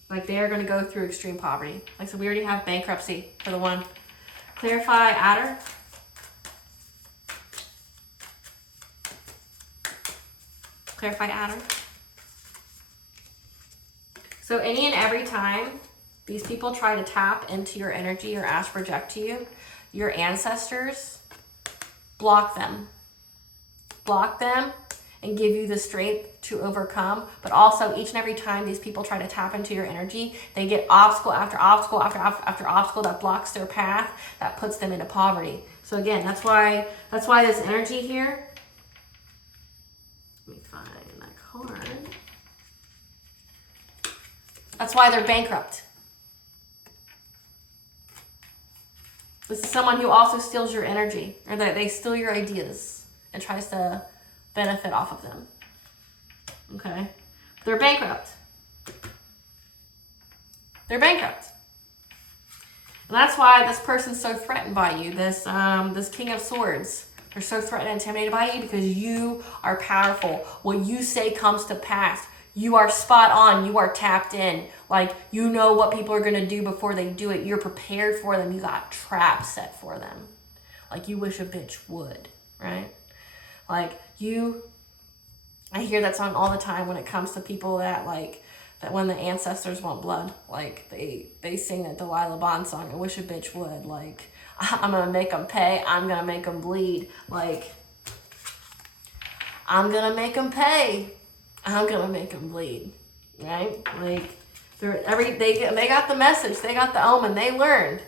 Like, they are going to go through extreme poverty. Like, so we already have bankruptcy for the one. Clarify adder. Clarify adder. So any and every time these people try to tap into your energy or astral project to you, your ancestors block them. Block them and give you the strength to overcome. But also, each and every time these people try to tap into your energy, they get obstacle after obstacle after obstacle that blocks their path, that puts them into poverty. So again, that's why this energy here. Let me find that card. That's why they're bankrupt. This is someone who also steals your energy, or that they steal your ideas and tries to benefit off of them. Okay? They're bankrupt. They're bankrupt. And that's why this person's so threatened by you, this King of Swords. They're so threatened and intimidated by you because you are powerful. What you say comes to pass. You are spot on. You are tapped in. Like, you know what people are going to do before they do it. You're prepared for them. You got traps set for them. Like, you wish a bitch would, right? Like, I hear that song all the time when it comes to people that, like, that when the ancestors want blood, like, they sing that Delilah Bond song, I wish a bitch would. Like, I'm going to make them pay. I'm going to make them bleed. Like, I'm going to make them pay. I'm going to make them bleed, right? Like, they got the message. They got the omen. They learned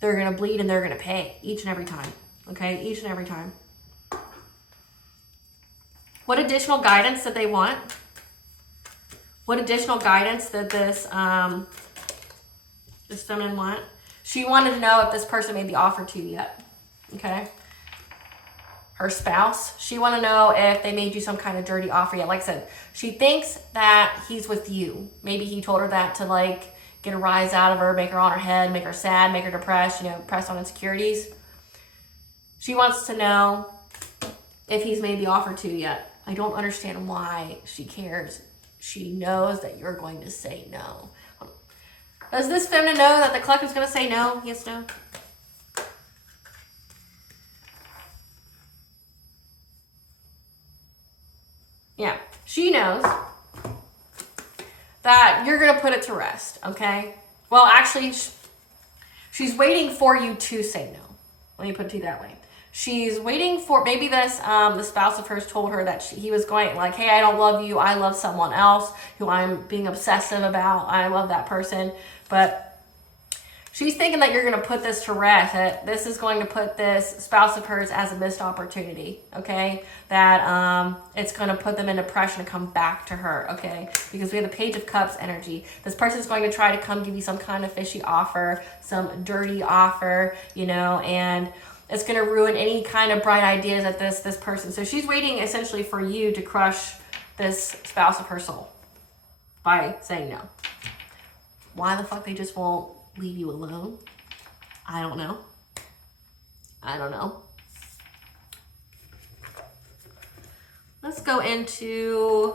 they're going to bleed and they're going to pay each and every time. okay, each and every time. What additional guidance did they want? What additional guidance did this feminine want? She wanted to know if this person made the offer to you yet, okay? Her spouse, she wanted to know if they made you some kind of dirty offer yet. Like I said, she thinks that he's with you. Maybe he told her that to like get a rise out of her, make her on her head, make her sad, make her depressed, you know, pressed on insecurities. She wants to know if he's made the offer to you yet. I don't understand why she cares. She knows that you're going to say no. Does this feminine know that the collective's going to say no? Yes, no? Yeah, she knows that you're going to put it to rest, okay? Well, actually, she's waiting for you to say no. Let me put it to you that way. She's waiting for, maybe this, the spouse of hers told her that he was going like, hey, I don't love you. I love someone else who I'm being obsessive about. I love that person. But she's thinking that you're going to put this to rest. That this is going to put this spouse of hers as a missed opportunity, okay? That it's going to put them in depression to come back to her, okay? Because we have the Page of Cups energy. This person's going to try to come give you some kind of fishy offer, some dirty offer, you know, and it's going to ruin any kind of bright ideas that this person. So she's waiting essentially for you to crush this spouse of her soul by saying no. Why the fuck they just won't leave you alone? I don't know. I don't know. Let's go into,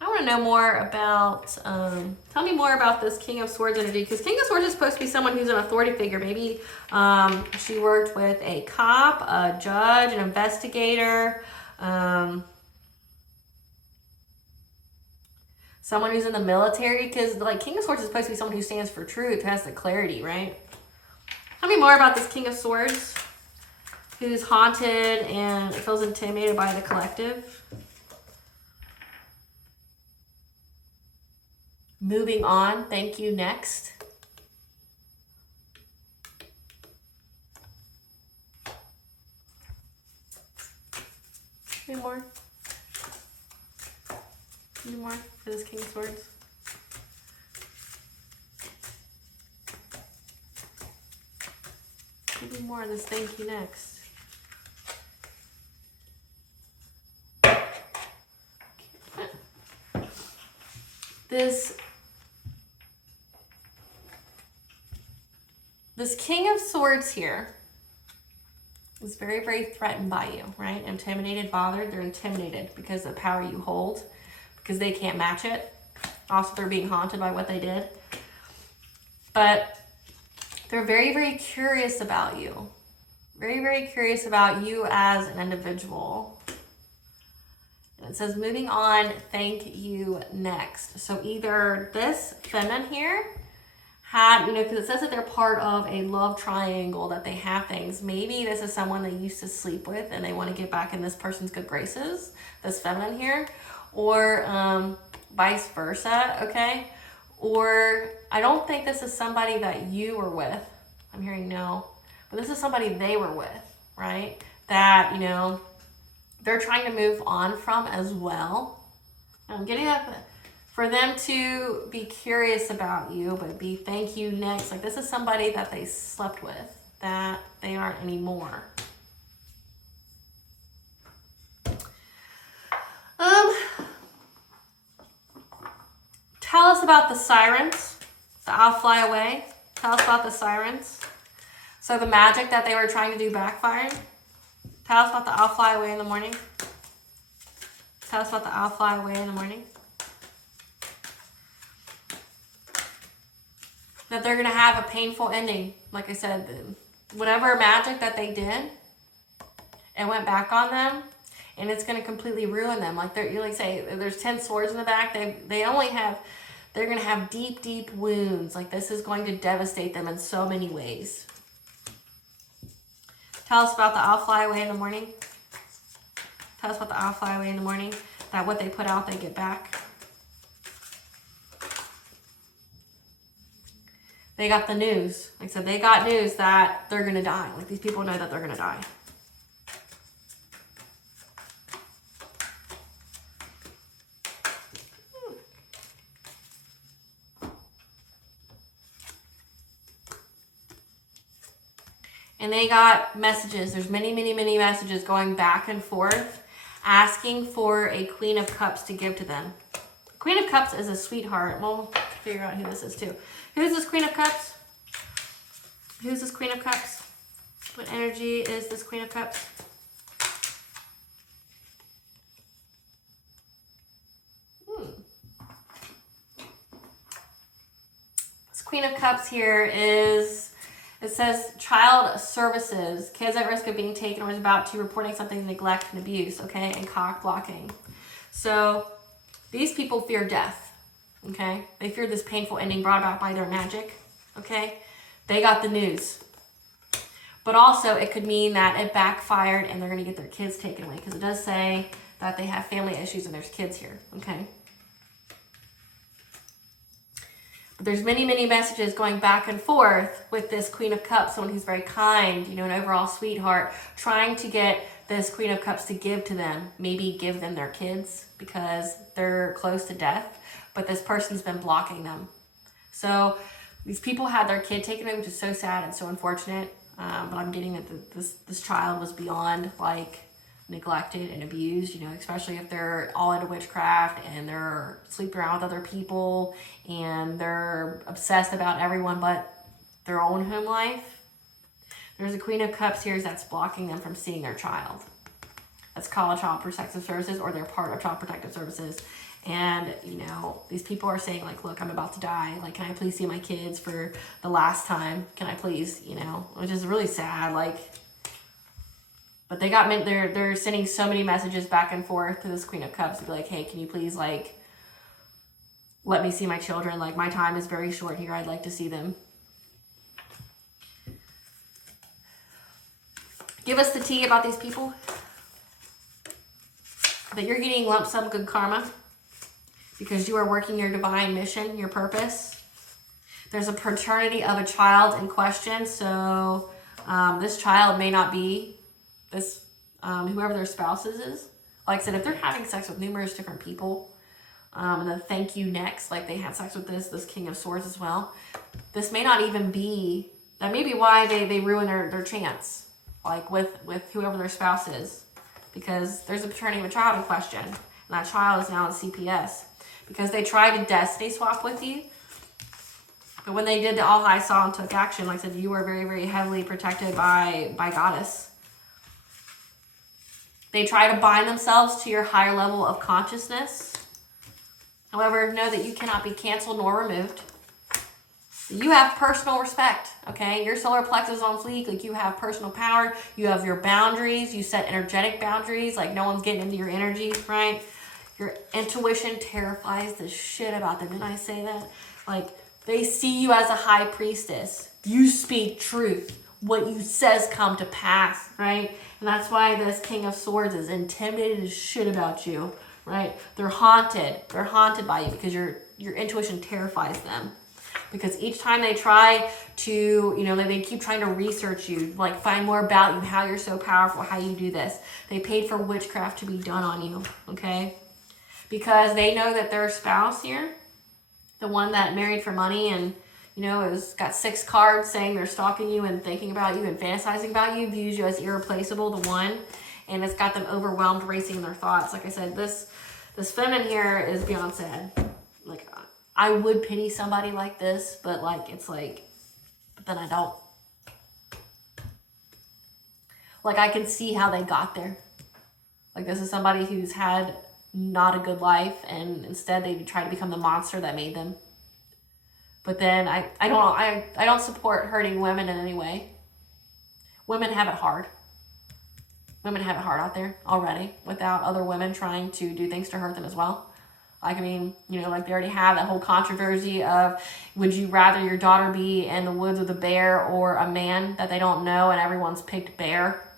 I want to know more about, tell me more about this King of Swords energy, because King of Swords is supposed to be someone who's an authority figure. Maybe she worked with a cop, a judge, an investigator, someone who's in the military, because like King of Swords is supposed to be someone who stands for truth, has the clarity, right? Tell me more about this King of Swords, who's haunted and feels intimidated by the collective. Moving on, thank you, next. Any more? Any more for this King of Swords? Maybe more of this thank you, next. This King of Swords here is very, very threatened by you, right? Intimidated, bothered. They're intimidated because of the power you hold, because they can't match it. Also, they're being haunted by what they did. But they're very, very curious about you. Very, very curious about you as an individual. And it says, moving on, thank you, next. So either this feminine here had, you know, because it says that they're part of a love triangle, that they have things. Maybe this is someone they used to sleep with and they want to get back in this person's good graces, this feminine here, or vice versa, okay? Or I don't think this is somebody that you were with. I'm hearing no, but this is somebody they were with, right? That, you know, they're trying to move on from as well. I'm getting that for them to be curious about you, but be thank you, next. Like this is somebody that they slept with, that they aren't anymore. Tell us about the sirens. The I'll fly away. Tell us about the sirens. So the magic that they were trying to do backfired. Tell us about the I'll fly away in the morning. Tell us about the I'll fly away in the morning. That they're going to have a painful ending. Like I said, whatever magic that they did, it went back on them. And it's going to completely ruin them. Like you like say, there's 10 swords in the back. They're going to have deep, deep wounds. Like this is going to devastate them in so many ways. Tell us about the I'll fly away in the morning. Tell us about the I'll fly away in the morning. That what they put out, they get back. They got the news. Like I said, they got news that they're going to die. Like these people know that they're going to die. And they got messages. There's many, many, many messages going back and forth, asking for a Queen of Cups to give to them. Queen of Cups is a sweetheart. We'll figure out who this is too. Who's this Queen of Cups? Who's this Queen of Cups? What energy is this Queen of Cups? This Queen of Cups here is... It says child services, kids at risk of being taken or is about to reporting something neglect and abuse, okay, and cock blocking. So these people fear death, okay? They fear this painful ending brought about by their magic, okay? They got the news. But also it could mean that it backfired and they're going to get their kids taken away because it does say that they have family issues and there's kids here, okay? There's many, many messages going back and forth with this Queen of Cups, someone who's very kind, you know, an overall sweetheart, trying to get this Queen of Cups to give to them, maybe give them their kids because they're close to death, but this person's been blocking them. So these people had their kid taken away, which is so sad and so unfortunate, but I'm getting that this child was beyond, like, neglected and abused, you know, especially if they're all into witchcraft and they're sleeping around with other people and they're obsessed about everyone but their own home life. There's a Queen of Cups here that's blocking them from seeing their child. That's called Child Protective Services, or they're part of Child Protective Services. And, you know, these people are saying, like, look, I'm about to die. Like, can I please see my kids for the last time? Can I please, you know, which is really sad. Like, but they got, they're sending so many messages back and forth to this Queen of Cups to be like, hey, can you please, like, let me see my children? Like, my time is very short here. I'd like to see them. Give us the tea about these people. That you're getting lump sum good karma because you are working your divine mission, your purpose. There's a paternity of a child in question. So this child may not be this, whoever their spouses is. Like I said, if they're having sex with numerous different people, and then thank you next, like they had sex with this King of Swords as well. This may not even be, that may be why they ruin their chance, like with whoever their spouse is, because there's a paternity of a child in question, and that child is now in CPS, because they tried to destiny swap with you, but when they did, the All High saw and took action. Like I said, you were very, very heavily protected by Goddess. They try to bind themselves to your higher level of consciousness. However, know that you cannot be canceled nor removed. You have personal respect, okay? Your solar plexus is on fleek. Like, you have personal power. You have your boundaries. You set energetic boundaries. Like, no one's getting into your energy, right? Your intuition terrifies the shit about them. Didn't I say that? Like, they see you as a high priestess. You speak truth. What you says come to pass, right? And that's why this King of Swords is intimidated as shit about you, right? They're haunted. They're haunted by you because your intuition terrifies them. Because each time they try to, you know, they keep trying to research you, like find more about you, how you're so powerful, how you do this. They paid for witchcraft to be done on you, okay? Because they know that their spouse here, the one that married for money and, you know, got 6 cards saying they're stalking you and thinking about you and fantasizing about you, views you as irreplaceable, the one, and it's got them overwhelmed, racing in their thoughts. Like I said, this feminine here is beyond sad. Like, I would pity somebody like this, but like, it's like, but then I don't. Like, I can see how they got there. Like, this is somebody who's had not a good life, and instead they try to become the monster that made them. But then I don't support hurting women in any way. Women have it hard. Women have it hard out there already without other women trying to do things to hurt them as well. Like, I mean, you know, like they already have that whole controversy of, would you rather your daughter be in the woods with a bear or a man that they don't know, and everyone's picked bear?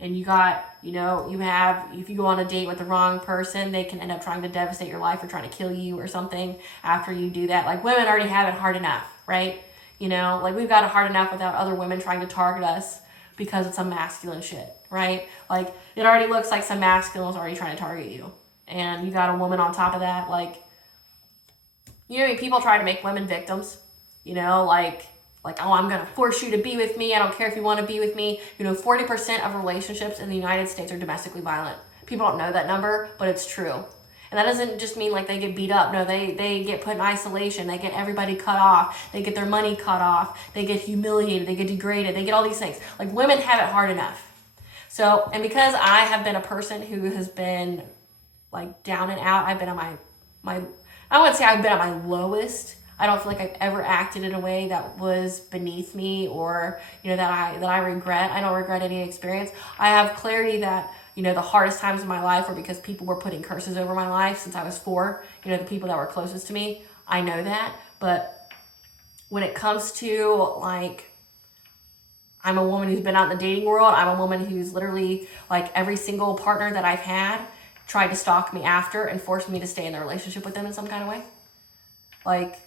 And you got, you know, you have, if you go on a date with the wrong person, they can end up trying to devastate your life or trying to kill you or something after you do that. Like, women already have it hard enough, right? You know, like we've got it hard enough without other women trying to target us because it's some masculine shit, right? Like it already looks like some masculine is already trying to target you. And you got a woman on top of that. Like, you know, people try to make women victims, you know, like, oh, I'm going to force you to be with me. I don't care if you want to be with me. You know, 40% of relationships in the United States are domestically violent. People don't know that number, but it's true. And that doesn't just mean like they get beat up. No, they get put in isolation. They get everybody cut off. They get their money cut off. They get humiliated. They get degraded. They get all these things. Like women have it hard enough. So, and because I have been a person who has been like down and out, I've been on my I wouldn't say I've been at my lowest. I don't feel like I've ever acted in a way that was beneath me or, you know, that I regret. I don't regret any experience. I have clarity that, you know, the hardest times in my life were because people were putting curses over my life since I was 4. You know, the people that were closest to me, I know that. But when it comes to like, I'm a woman who's been out in the dating world. I'm a woman who's literally like every single partner that I've had tried to stalk me after and forced me to stay in the relationship with them in some kind of way. Like,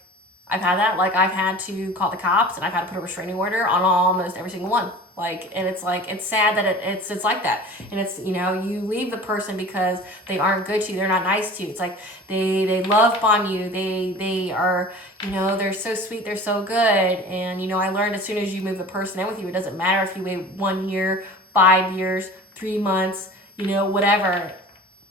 I've had that. Like, I've had to call the cops and I've had to put a restraining order on almost every single one. Like, and it's like, it's sad that it's like that. And it's, you know, you leave the person because they aren't good to you. They're not nice to you. It's like, they love bomb you. They are, you know, they're so sweet. They're so good. And, you know, I learned as soon as you move the person in with you, it doesn't matter if you wait 1 year, 5 years, 3 months, you know, whatever,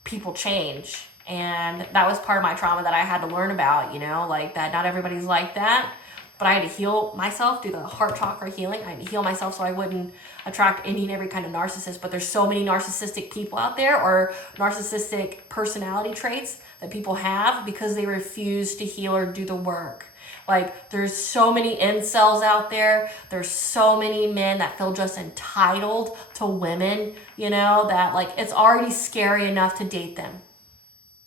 people change. And that was part of my trauma that I had to learn about, you know, like that not everybody's like that. But I had to heal myself, do the heart chakra healing. I had to heal myself so I wouldn't attract any and every kind of narcissist. But there's so many narcissistic people out there, or narcissistic personality traits that people have because they refuse to heal or do the work. Like, there's so many incels out there. There's so many men that feel just entitled to women, you know, that like it's already scary enough to date them.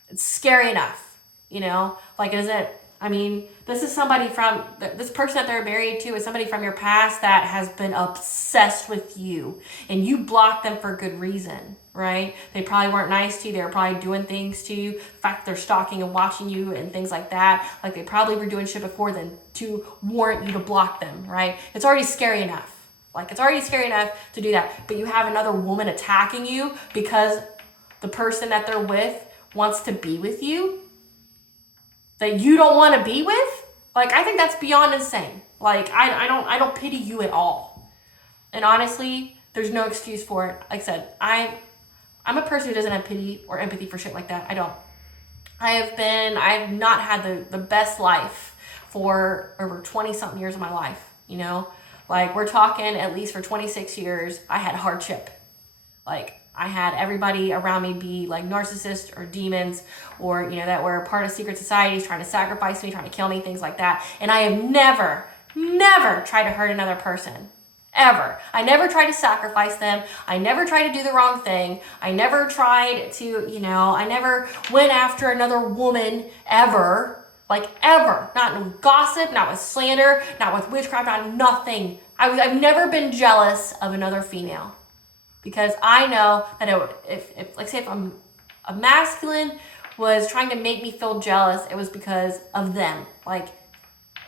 It's scary enough, you know, like, is it? I mean, this is somebody from, this person that they're married to is somebody from your past that has been obsessed with you, and you blocked them for good reason, right? They probably weren't nice to you. They were probably doing things to you. The fact they're stalking and watching you and things like that. Like, they probably were doing shit before then to warrant you to block them, right? It's already scary enough. Like, it's already scary enough to do that. But you have another woman attacking you because the person that they're with wants to be with you, that you don't want to be with. Like, I think that's beyond insane. Like, I don't pity you at all. And honestly, there's no excuse for it. Like I said, I'm a person who doesn't have pity or empathy for shit like that. I don't. I've not had the best life for over 20 something years of my life, you know? Like, we're talking at least for 26 years, I had hardship. Like, I had everybody around me be like narcissists or demons, or, you know, that were part of secret societies trying to sacrifice me, trying to kill me, things like that. And I have never tried to hurt another person. Ever. I never tried to sacrifice them. I never tried to do the wrong thing. I never tried to, you know, I never went after another woman ever. Like, ever. Not with gossip, not with slander, not with witchcraft, not nothing. I've never been jealous of another female. Because I know that if like, say if a masculine was trying to make me feel jealous, it was because of them. Like,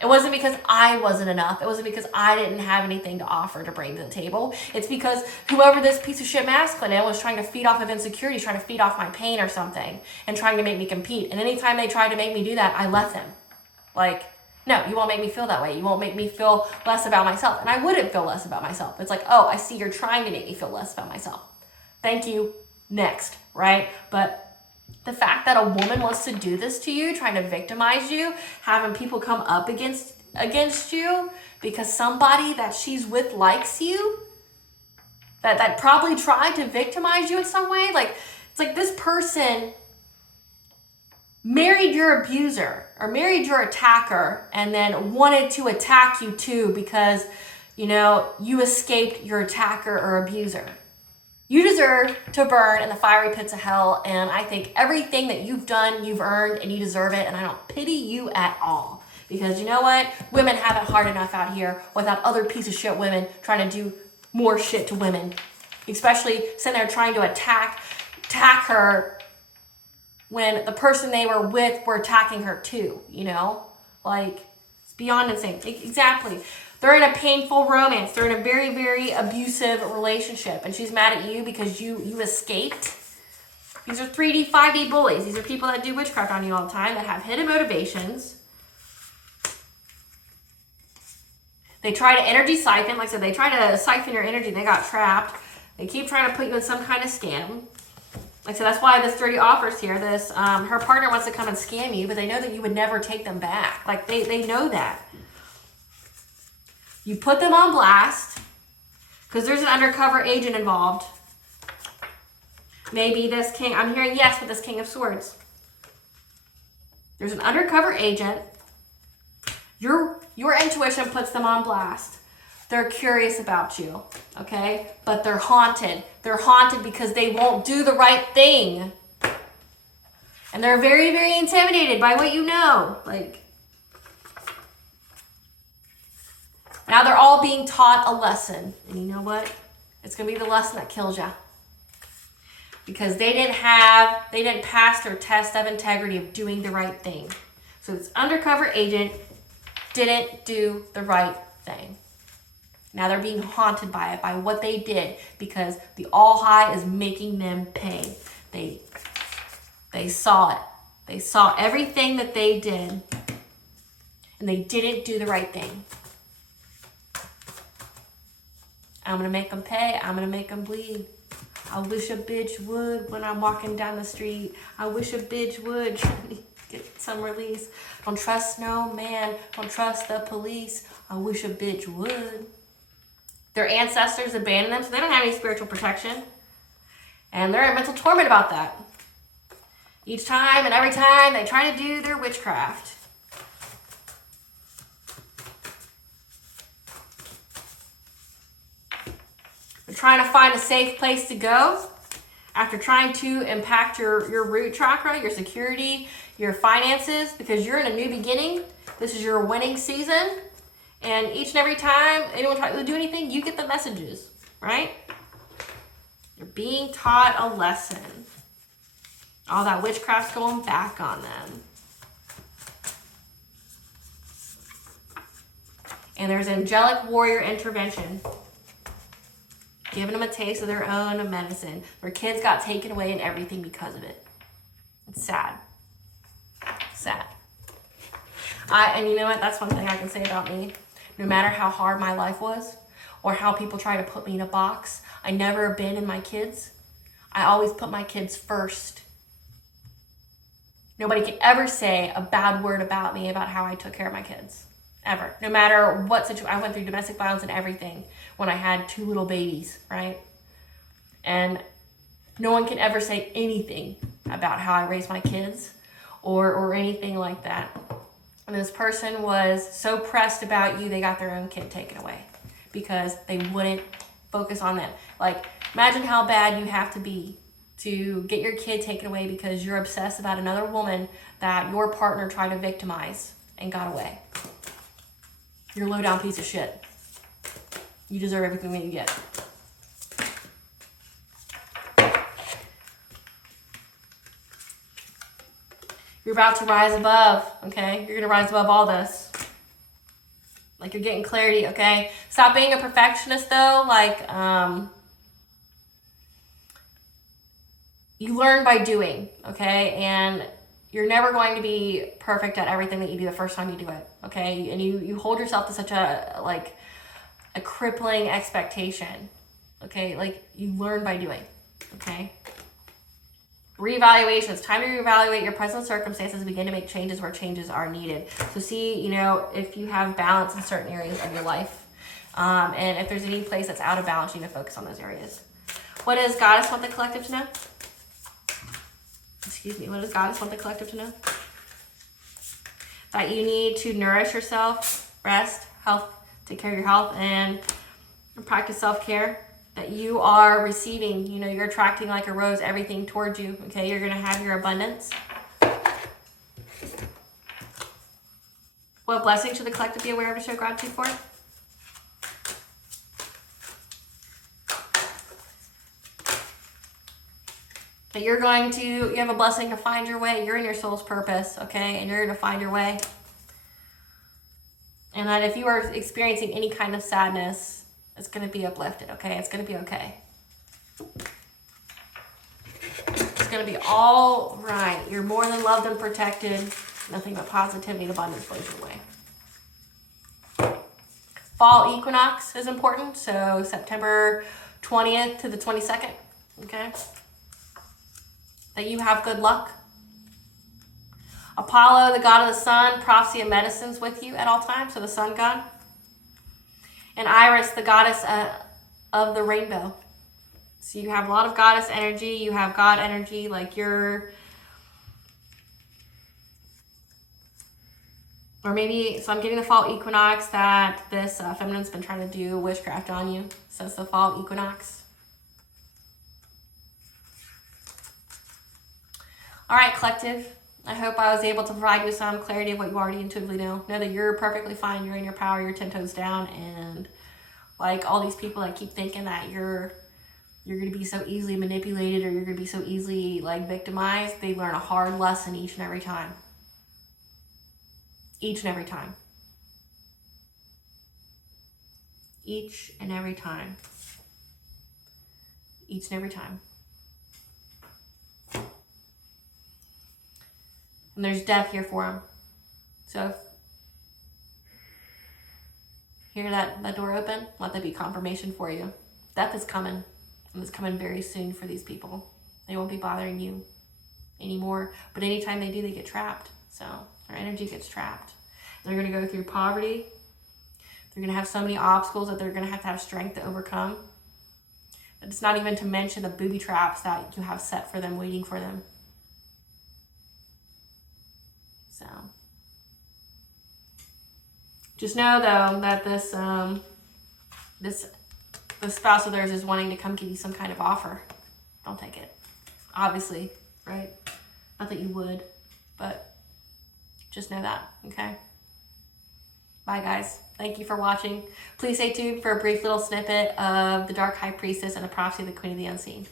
it wasn't because I wasn't enough. It wasn't because I didn't have anything to offer to bring to the table. It's because whoever this piece of shit masculine was trying to feed off of insecurities, trying to feed off my pain or something, and trying to make me compete. And anytime they tried to make me do that, I left them. Like, no, you won't make me feel that way. You won't make me feel less about myself. And I wouldn't feel less about myself. It's like, oh, I see you're trying to make me feel less about myself. Thank you. Next, right? But the fact that a woman wants to do this to you, trying to victimize you, having people come up against you because somebody that she's with likes you, that probably tried to victimize you in some way. Like, it's like this person married your abuser or married your attacker and then wanted to attack you too because, you know, you escaped your attacker or abuser. You deserve to burn in the fiery pits of hell, and I think everything that you've done, you've earned, and you deserve it, and I don't pity you at all. Because you know what? Women have it hard enough out here without other piece of shit women trying to do more shit to women. Especially sitting there trying to attack her when the person they were with were attacking her too, you know? Like, it's Beyond insane. Exactly. They're in a painful romance. They're in a very, very abusive relationship. And she's mad at you because you escaped. These are 3D, 5D bullies. These are people that do witchcraft on you all the time, that have hidden motivations. They try to energy siphon. Like I said, they try to siphon your energy. They got trapped. They keep trying to put you in some kind of scam. Like I said, that's why this dirty offers here. This, her partner wants to come and scam you, but they know that you would never take them back. Like, they know that. You put them on blast because there's an undercover agent involved. Maybe this king, I'm hearing yes with this King of Swords. There's an undercover agent. Your intuition puts them on blast. They're curious about you, okay? But they're haunted. They're haunted because they won't do the right thing. And they're very, very intimidated by what you know. Like, now they're all being taught a lesson. And you know what? It's going to be the lesson that kills you. Because they didn't pass their test of integrity of doing the right thing. So this undercover agent didn't do the right thing. Now they're being haunted by it, by what they did, because the All High is making them pay. They saw it. They saw everything that they did, and they didn't do the right thing. I'm going to make them pay. I'm going to make them bleed. I wish a bitch would when I'm walking down the street. I wish a bitch would get some release. Don't trust no man. Don't trust the police. I wish a bitch would. Their ancestors abandoned them, so they don't have any spiritual protection. And they're in mental torment about that. Each time and every time they try to do their witchcraft. They're trying to find a safe place to go after trying to impact your root chakra, your security, your finances, because you're in a new beginning. This is your winning season. And each and every time anyone tries to do anything, you get the messages, right? You're being taught a lesson. All that witchcraft's going back on them. And there's angelic warrior intervention, giving them a taste of their own medicine. Their kids got taken away and everything because of it. It's sad. Sad. And you know what? That's one thing I can say about me. No matter how hard my life was, or how people try to put me in a box, I never abandoned my kids. I always put my kids first. Nobody can ever say a bad word about me, about how I took care of my kids. Ever. No matter what situation. I went through domestic violence and everything when I had 2 little babies, right? And no one can ever say anything about how I raised my kids or anything like that. And this person was so pressed about you, they got their own kid taken away because they wouldn't focus on them. Like, imagine how bad you have to be to get your kid taken away because you're obsessed about another woman that your partner tried to victimize and got away. You're a low-down piece of shit. You deserve everything that you get. You're about to rise above, okay? You're going to rise above all this. Like, you're getting clarity, okay? Stop being a perfectionist, though. Like, you learn by doing, okay? And you're never going to be perfect at everything that you do the first time you do it, okay? And you hold yourself to such a crippling expectation, okay? Like, you learn by doing, okay? Reevaluation. It's time to reevaluate your present circumstances and begin to make changes where changes are needed. So see, if you have balance in certain areas of your life. And if there's any place that's out of balance, you need to focus on those areas. What does Goddess want the collective to know? Excuse me. What does Goddess want the collective to know? That you need to nourish yourself, rest, health, take care of your health, and practice self-care. That you are receiving, you're attracting like a rose, everything towards you, okay? You're going to have your abundance. What blessings should the collective be aware of to show gratitude for? That you have a blessing to find your way. You're in your soul's purpose, okay? And you're going to find your way. And that if you are experiencing any kind of sadness, it's going to be uplifted, okay? It's going to be okay. It's going to be all right. You're more than loved and protected. Nothing but positivity and abundance flows your way. Fall equinox is important. So September 20th to the 22nd, okay? That you have good luck. Apollo, the god of the sun, prophecy and medicines with you at all times, so the sun god. And Iris, the goddess of the rainbow. So you have a lot of goddess energy, you have God energy, like you're, or maybe, so I'm getting the fall equinox that this feminine's been trying to do witchcraft on you since the fall equinox. All right, collective. I hope I was able to provide you some clarity of what you already intuitively know. Know that you're perfectly fine, you're in your power, you're 10 toes down, and like all these people that keep thinking that you're going to be so easily manipulated or you're going to be so easily like victimized, they learn a hard lesson each and every time. Each and every time. Each and every time. Each and every time. And there's death here for them. So if you hear that door open, let that be confirmation for you. Death is coming. And it's coming very soon for these people. They won't be bothering you anymore. But anytime they do, they get trapped. So their energy gets trapped. They're going to go through poverty. They're going to have so many obstacles that they're going to have strength to overcome. But it's not even to mention the booby traps that you have set for them, waiting for them. So just know though that this spouse of theirs is wanting to come give you some kind of offer. Don't take it. Obviously, right? Not that you would, but just know that, okay? Bye guys. Thank you for watching. Please stay tuned for a brief little snippet of the Dark High Priestess and the Prophecy of the Queen of the Unseen.